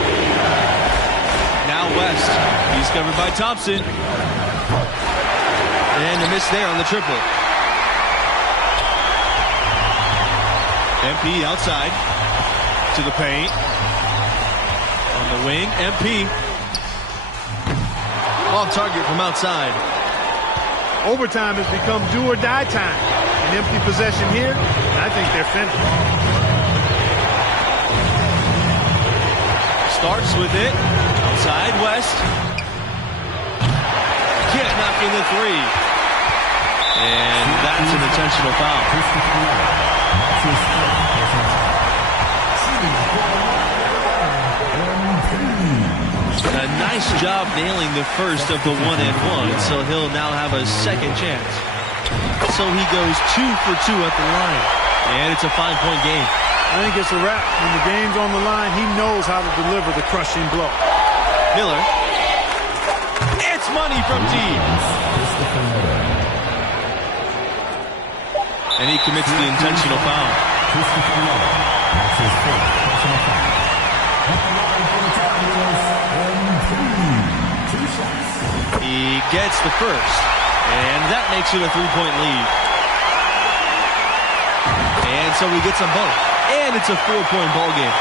Now West. He's covered by Thompson. And the miss there on the triple. MP outside. To the paint. On the wing, MP. On target from outside. Overtime has become do or die time. An empty possession here, and I think they're finished. starts with it. Outside West. Can't knock in the three. And that's an intentional foul. A nice job nailing the first of the 1-and-1, so he'll now have a second chance. So he goes 2 for 2 at the line, and it's a 5-point game. I think it's a wrap. When the game's on the line, he knows how to deliver the crushing blow. Miller. It's money from deep. And he commits the intentional foul. He gets the first, and that makes it a 3-point lead. And so he gets them both, and it's a 4-point ball game.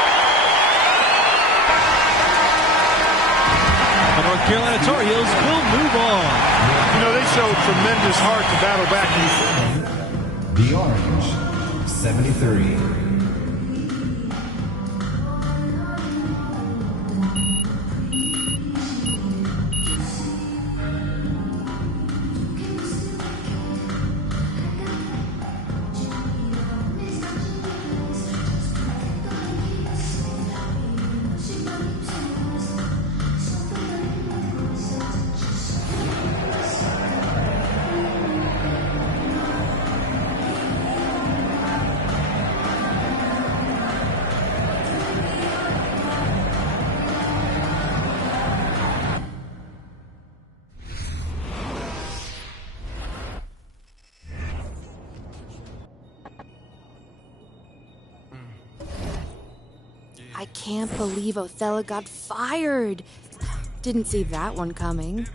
The North Carolina Tar Heels will move on. You know, they showed tremendous heart to battle back. The Orange, 73. I can't believe Othello got fired. Didn't see that one coming.